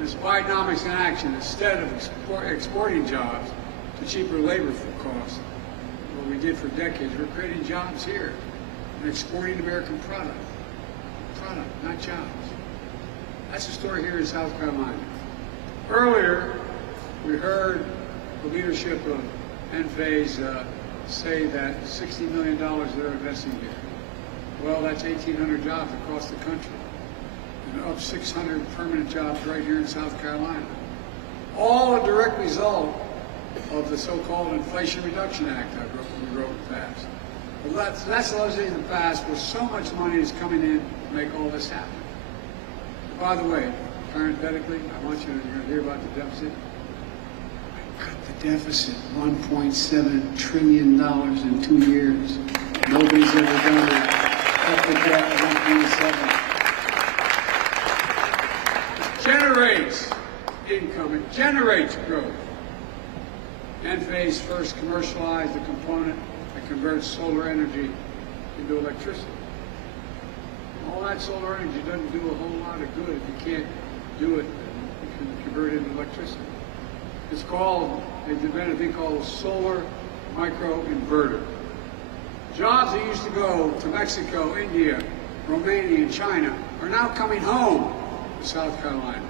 It's Bidenomics in action. Instead of exporting jobs to cheaper labor costs, what we did for decades, we're creating jobs here and exporting American product. Product, not jobs. That's the story here in South Carolina. Earlier, we heard the leadership of Enphase say that $60 million they're investing here. Well, that's 1,800 jobs across the country. And up 600 permanent jobs right here in South Carolina. All a direct result of the so-called Inflation Reduction Act we wrote and passed. Well, that's the legislation that passed where so much money is coming in to make all this happen. By the way, parenthetically, I want you to hear about the deficit. I cut the deficit $1.7 trillion in 2 years. Nobody's ever done it. Cut the debt 1.7. Generates income, it generates growth. Enphase first commercialized the component that converts solar energy into electricity. All that solar energy doesn't do a whole lot of good if you can't do it and convert it into electricity. It's called, they've invented a thing called a solar microinverter. Jobs that used to go to Mexico, India, Romania, and China are now coming home to South Carolina.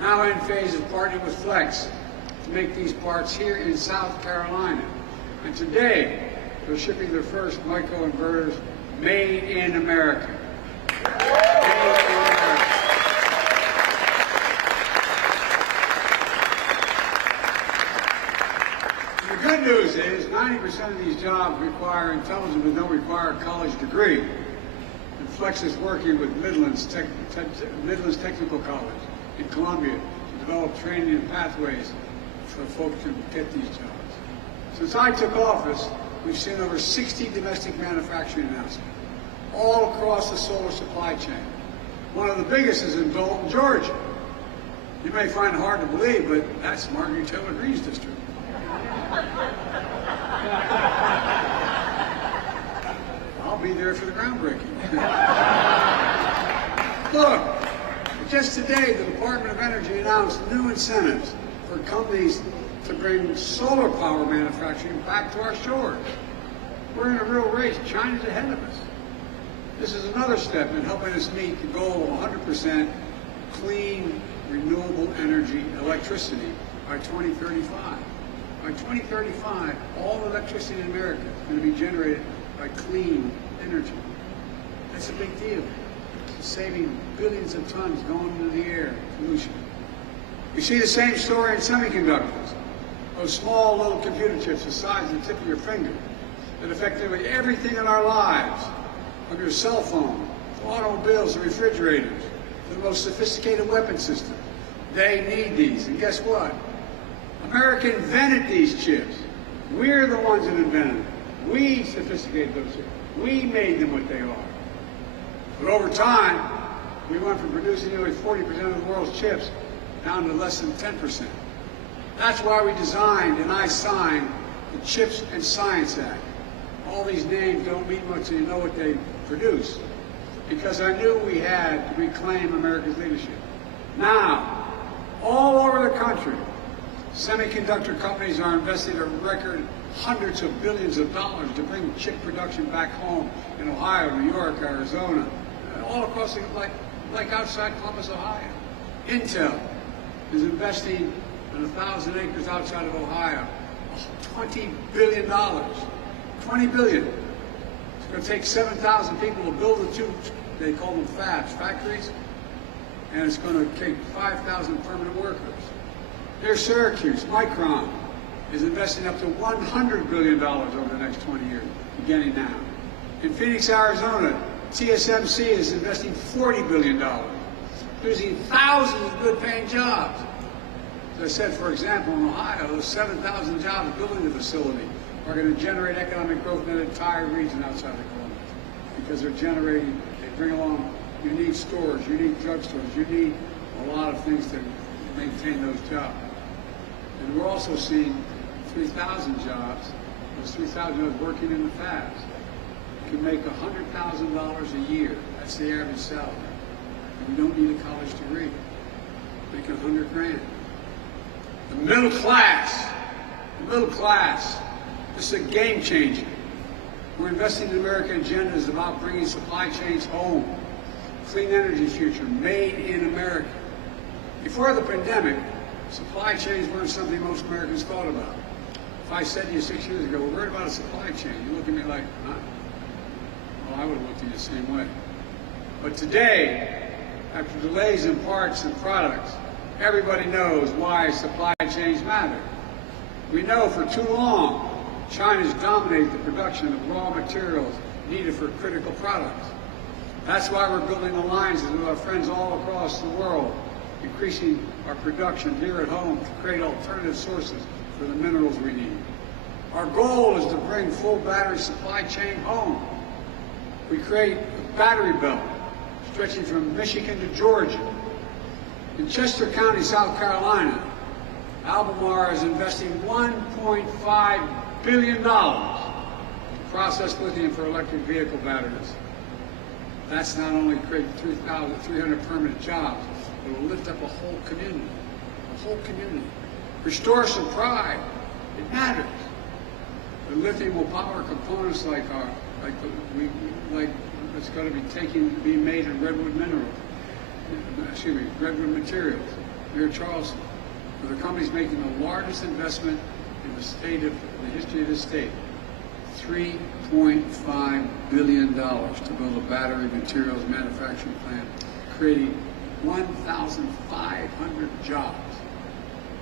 Now Enphase is partnering with Flex to make these parts here in South Carolina. And today, they're shipping their first microinverters made in America. Made in America. The good news is 90% of these jobs require intelligence but don't require a college degree. And Flex is working with Midlands Technical College in Columbia to develop training and pathways so folks can get these jobs. Since I took office, we've seen over 60 domestic manufacturing announcements. all across the solar supply chain. One of the biggest is in Dalton, Georgia. You may find it hard to believe, but that's Marjorie Taylor Greene's district. I'll be there for the groundbreaking. Look, just today, the Department of Energy announced new incentives for companies to bring solar power manufacturing back to our shores. We're in a real race. China's ahead of us. This is another step in helping us meet the goal of 100% clean, renewable energy electricity by 2035. By 2035, all electricity in America is going to be generated by clean energy. That's a big deal. It's saving billions of tons going into the air, pollution. We see the same story in semiconductors. Those small little computer chips the size of the tip of your finger that affect nearly everything in our lives, from your cell phone, to automobiles, to refrigerators, to the most sophisticated weapon systems. They need these, and guess what? America invented these chips. We're the ones that invented them. We sophisticated those chips. We made them what they are. But over time, we went from producing nearly 40% of the world's chips down to less than 10%. That's why we designed and I signed the CHIPS and Science Act. All these names don't mean much until you know what they produce, because I knew we had to reclaim America's leadership. Now, all over the country, semiconductor companies are investing a record hundreds of billions of dollars to bring chip production back home in Ohio, New York, Arizona, all across the, like outside Columbus, Ohio. Intel is investing in 1,000 acres outside of Ohio, $20 billion. $20 billion. It's going to take 7,000 people to build the two, they call them fabs, factories, and it's going to take 5,000 permanent workers. Here's Syracuse, Micron, is investing up to $100 billion over the next 20 years, beginning now. In Phoenix, Arizona, TSMC is investing $40 billion, producing thousands of good-paying jobs. As I said, for example, in Ohio, those 7,000 jobs building the facility are going to generate economic growth in that entire region outside of Columbus, because they're generating, they bring along, you need stores, you need drugstores, you need a lot of things to maintain those jobs. And we're also seeing 3,000 jobs, those 3,000 jobs working in the fabs. You can make $100,000 a year. That's the average salary. And you don't need a college degree. Make $100 grand. The middle class, this is a game changer. We're investing in the American agenda is about bringing supply chains home. Clean energy future, made in America. Before the pandemic, supply chains weren't something most Americans thought about. If I said to you 6 years ago, we're worried about a supply chain, you look at me like, huh? Well, I would have looked at you the same way. But today, after delays in parts and products, everybody knows why supply chains matter. We know for too long, China's dominated the production of raw materials needed for critical products. That's why we're building alliances with our friends all across the world, increasing our production here at home to create alternative sources for the minerals we need. Our goal is to bring full battery supply chain home. We create a battery belt stretching from Michigan to Georgia. In Chester County, South Carolina, Albemarle is investing $1.5 billion to process lithium for electric vehicle batteries. That's not only create 3,300 permanent jobs, it will lift up a whole community. Restore some pride. It matters. The lithium will power components like it's going to be made in redwood materials near Charleston, where the company's making the largest investment in the history of the state. $3.5 billion to build a battery materials manufacturing plant, creating 1,500 jobs.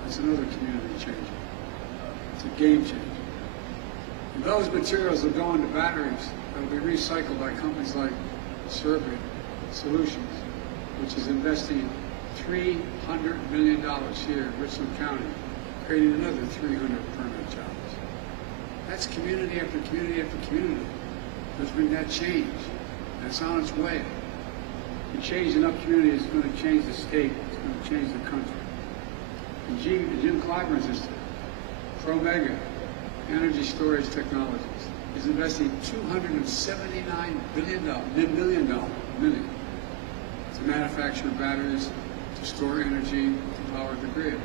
That's another community changer. It's a game changer. And those materials will go into batteries that will be recycled by companies like Serpent Solutions, which is investing $300 million here in Richland County, creating another 300 permanent jobs. That's community after community after community. There's been that change. And it's on its way. And changing up community is going to change the state. It's going to change the country. And Jim Clyburn's is Promega Energy Storage Technologies is investing $279 million to manufacture batteries, to store energy, to power the grid.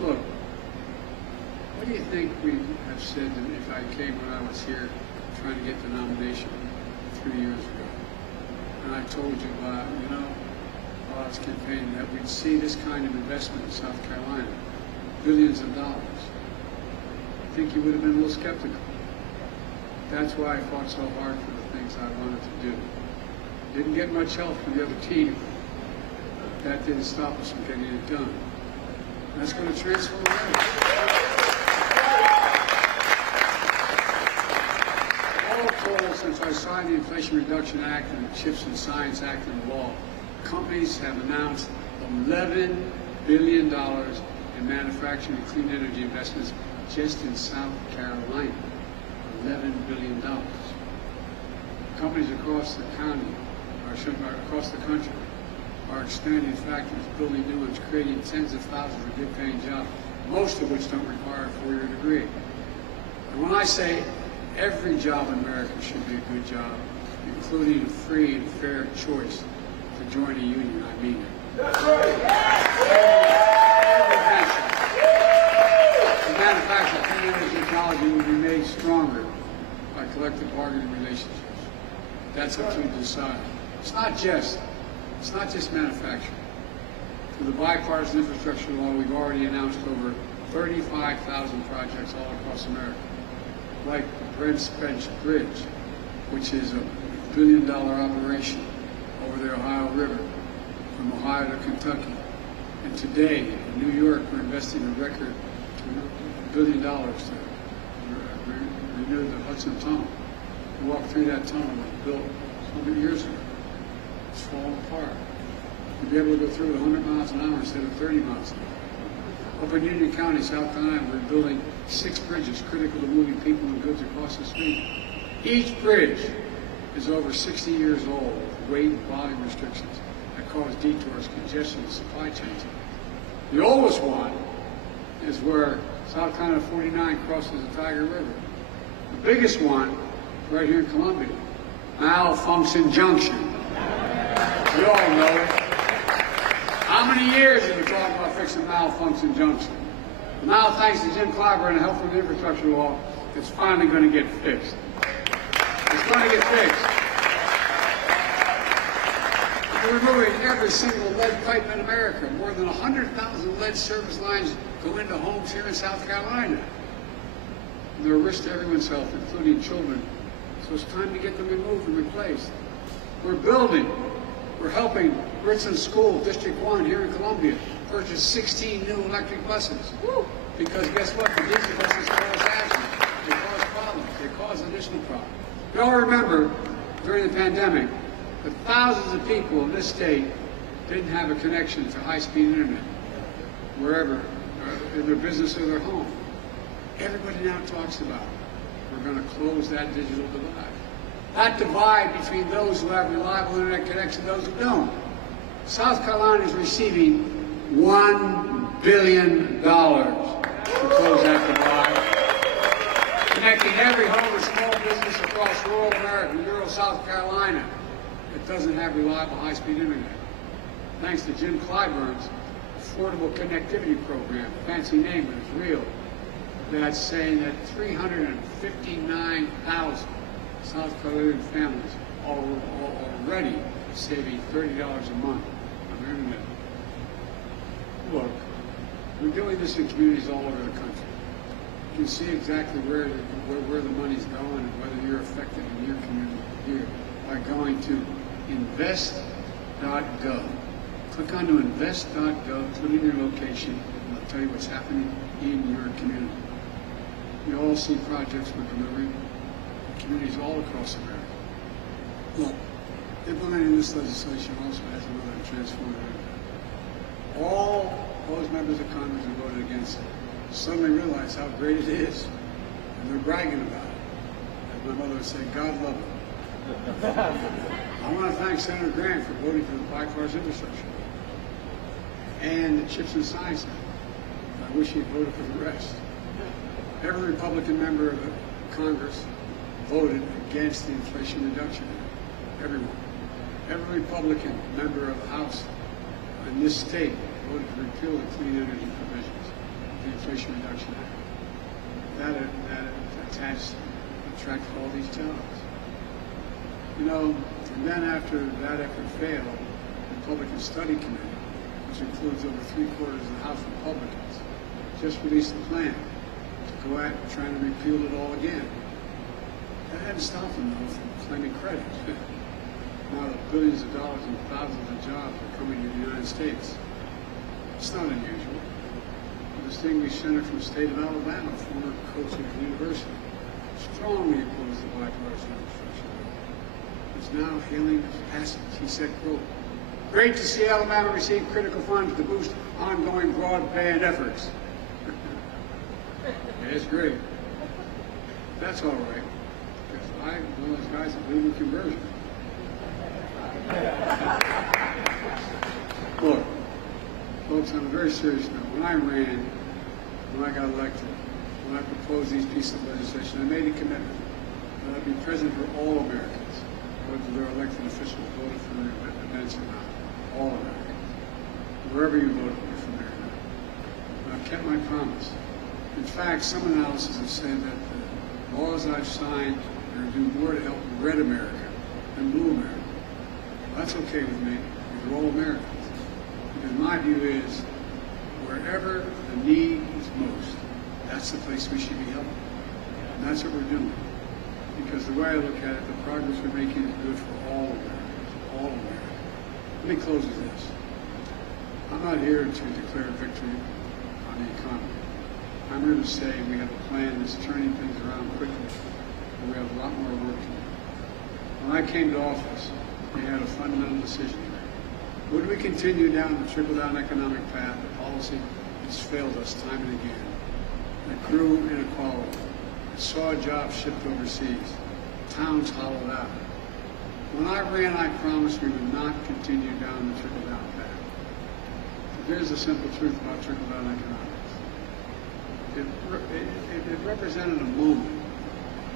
Look, what do you think we have said if I came when I was here trying to get the nomination 3 years ago? And I told you, while I was campaigning, that we'd see this kind of investment in South Carolina, billions of dollars. I think you would have been a little skeptical. That's why I fought so hard for the things I wanted to do. Didn't get much help from the other team. That didn't stop us from getting it done. And that's going to transform America. All told, since I signed the Inflation Reduction Act and the CHIPS and Science Act into law, companies have announced $11 billion in manufacturing and clean energy investments just in South Carolina. $11 billion. Companies across the county, across the country, are expanding factories, building new ones, creating tens of thousands of good-paying jobs, most of which don't require a four-year degree. And when I say every job in America should be a good job, including a free and fair choice to join a union, I mean it. That's right. The manufacture of clean energy technology will be made stronger by collective bargaining relationships. That's up to you to decide. It's not just manufacturing. Through the bipartisan infrastructure law, we've already announced over 35,000 projects all across America, like the Brent Spence Bridge, which is $1 billion operation over the Ohio River, from Ohio to Kentucky. And today, in New York, we're investing a record $1 billion to renew the Hudson Tunnel. We walked through that tunnel that was built so many years ago. It's falling apart. We'll be able to go through it 100 miles an hour instead of 30 miles an hour. Up in Union County, South Carolina, we're building 6 bridges critical to moving people and goods across the street. Each bridge is over 60 years old, with weight and volume restrictions that cause detours, congestion, and supply chains. The oldest one is where South Carolina 49 crosses the Tiger River. The biggest one, right here in Columbia, Malfunction Junction. You all know it. How many years have we talked about fixing Malfunction Junction? Well, now, thanks to Jim Clyburn and help from the infrastructure law, it's finally going to get fixed. It's going to get fixed. We're removing every single lead pipe in America. More than 100,000 lead service lines go into homes here in South Carolina. They're a risk to everyone's health, including children. So it's time to get them removed and replaced. We're building. We're helping Richland School, District 1 here in Columbia, purchase 16 new electric buses. Woo! Because guess what? The diesel buses cause accidents. They cause problems. They cause additional problems. You all remember, during the pandemic, that thousands of people in this state didn't have a connection to high-speed internet, wherever, in their business or their home. Everybody now talks about we're going to close that digital divide. That divide between those who have reliable internet connection and those who don't. South Carolina is receiving $1 billion to close that divide, connecting every home and small business across rural America, rural South Carolina, that doesn't have reliable high-speed internet. Thanks to Jim Clyburn's Affordable Connectivity Program, fancy name, but it's real. That's saying that 359,000 South Carolinian families are already saving $30 a month on their internet. Look, we're doing this in communities all over the country. You can see exactly where the money's going and whether you're affected in your community here by going to invest.gov. Click on to invest.gov, put in your location, and I'll tell you what's happening in your community. You all see projects we're delivering in communities all across America. Look, implementing this legislation also has another transformative impact. All those members of Congress who voted against it suddenly realize how great it is, and they're bragging about it. As my mother would say, God love it. I want to thank Senator Grant for voting for the bipartisan infrastructure and the CHIPS and Science Act. I wish he'd voted for the rest. Every Republican member of the Congress voted against the Inflation Reduction Act. Everyone. Every Republican member of the House in this state voted to repeal the clean energy provisions of the Inflation Reduction Act. That attracted all these jobs. You know, and then after that effort failed, the Republican Study Committee, which includes over 3/4 of the House Republicans, just released a plan to go at trying to repeal it all again. That hadn't stopped them, though, from claiming credit. Now that billions of dollars and thousands of jobs are coming to the United States. It's not unusual. The distinguished senator from the state of Alabama, former coach at the university, strongly opposed the bipartisan infrastructure bill, is now hailing its passage. He said, quote, "Great to see Alabama receive critical funds to boost ongoing broadband efforts." Yeah, it's great. That's all right, because I'm one of those guys that believe in conversion. Look, folks, on a very serious note, when I ran, when I got elected, when I proposed these pieces of legislation, I made a commitment that I'd be present for all Americans, whether they're elected officials, voted for the events or not, all Americans. Wherever you voted for there. And I've kept my promise. In fact, some analysis have said that the laws I've signed are going to do more to help red America than blue America. That's okay with me, because we're all Americans. Because my view is, wherever the need is most, that's the place we should be helping. And that's what we're doing. Because the way I look at it, the progress we're making is good for all Americans, all Americans. Let me close with this. I'm not here to declare victory on the economy. I'm here to say we have a plan that's turning things around quickly, and we have a lot more work to do. When I came to office, we had a fundamental decision to make. Would we continue down the trickle-down economic path, the policy that's failed us time and again, that grew inequality, that saw jobs shipped overseas, towns hollowed out? When I ran, I promised we would not continue down the trickle-down path. But here's the simple truth about trickle-down economics. It represented a moment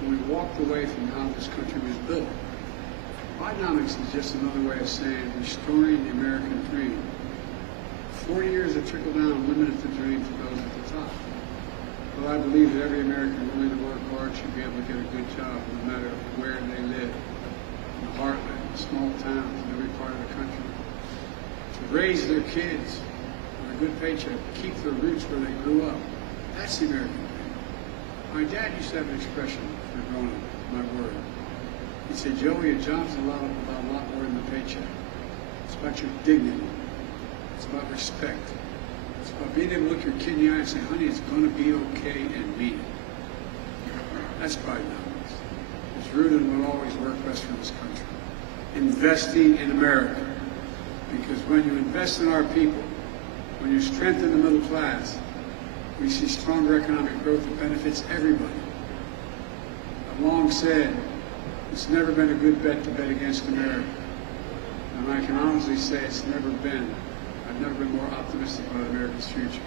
when we walked away from how this country was built. Bidenomics is just another way of saying restoring the American dream. 40 years of trickle-down limited the dream for those at the top. But I believe that every American willing to work hard should be able to get a good job, no matter where they live, in the heartland, in small towns, in every part of the country. To raise their kids with a good paycheck, keep their roots where they grew up. That's the American dream. My dad used to have an expression for growing up, my word. He'd say, "Joey, a job's about a lot more than the paycheck. It's about your dignity. It's about respect. It's about being able to look your kid in the eye and say, honey, it's going to be okay, and mean it." That's Bidenomics. It's rooted in what always worked best for this country. Investing in America. Because when you invest in our people, when you strengthen the middle class, we see stronger economic growth that benefits everybody. I've long said, it's never been a good bet to bet against America. And I can honestly say I've never been more optimistic about America's future.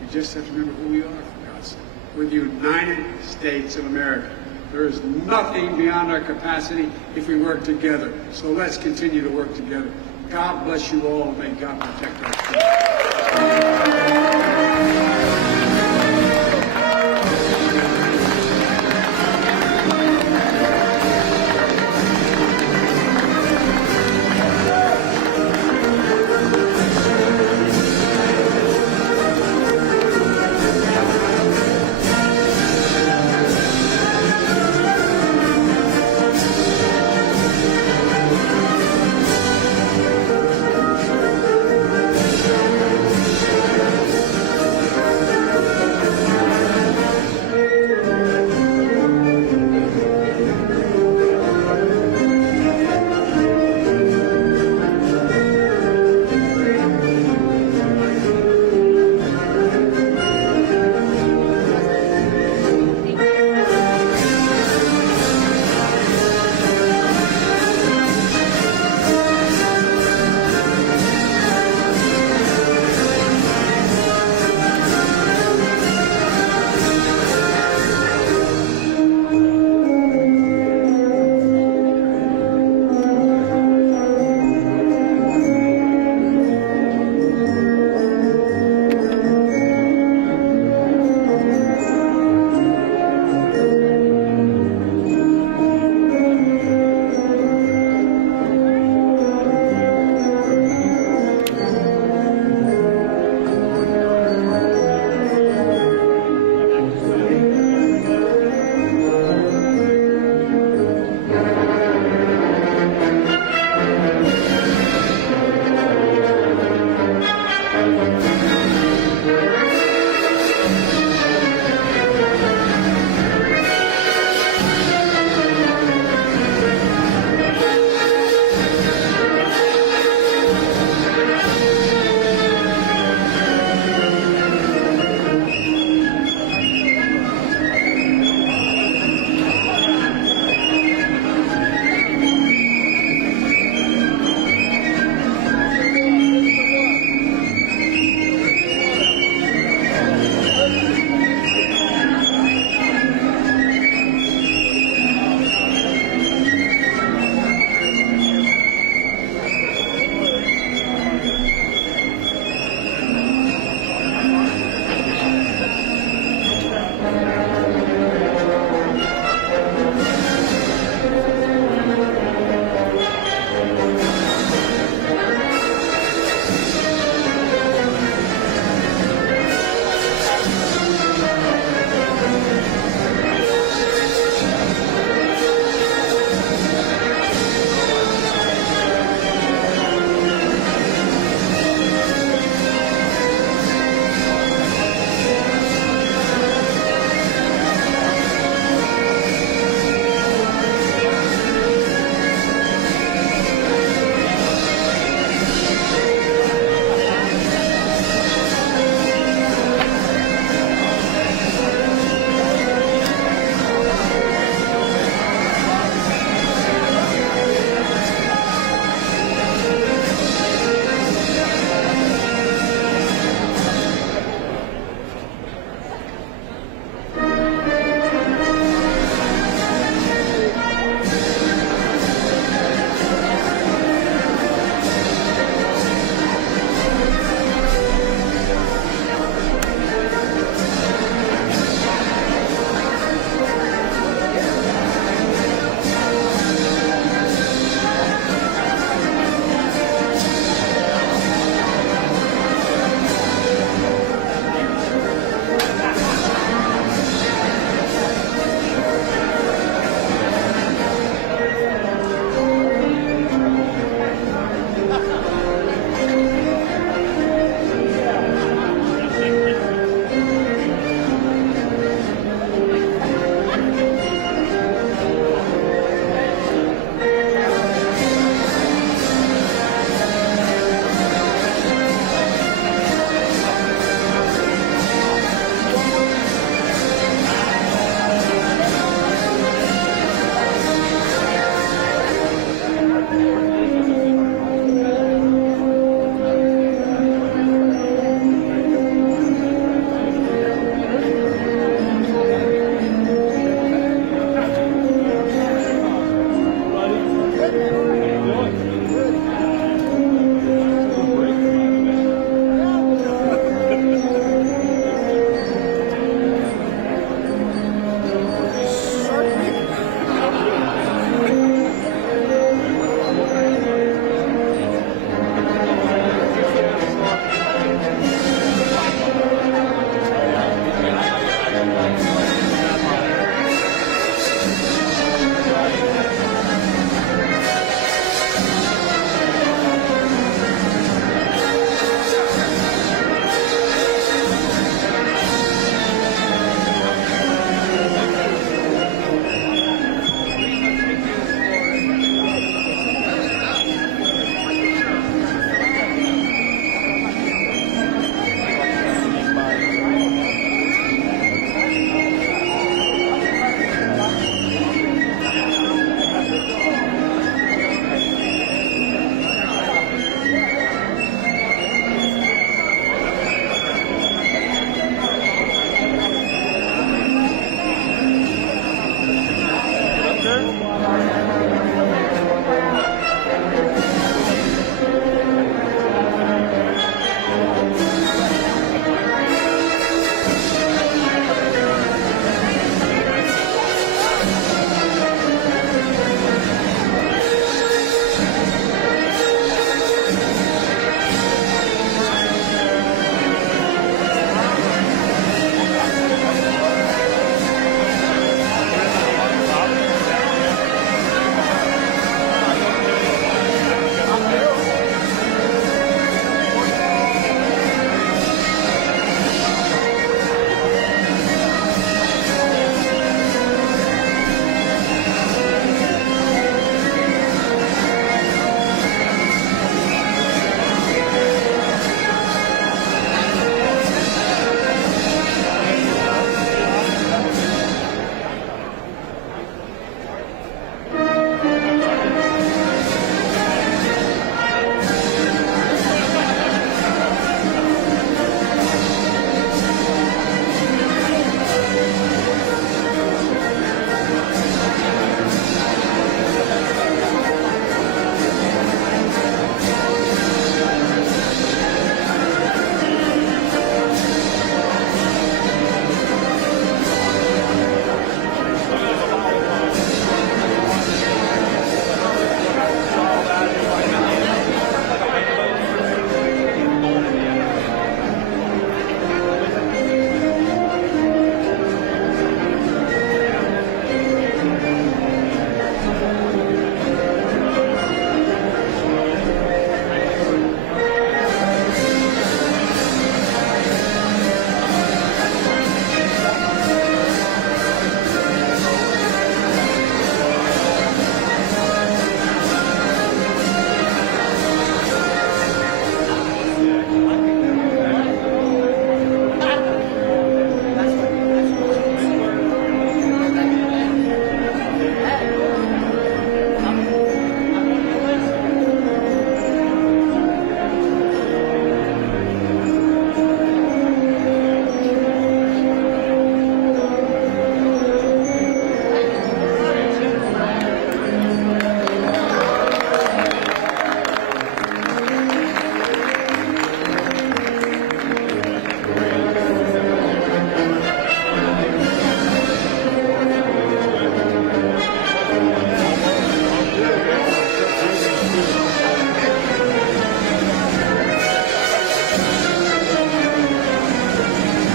We just have to remember who we are, for God's sake. We're the United States of America. There is nothing beyond our capacity if we work together. So let's continue to work together. God bless you all, and may God protect our future.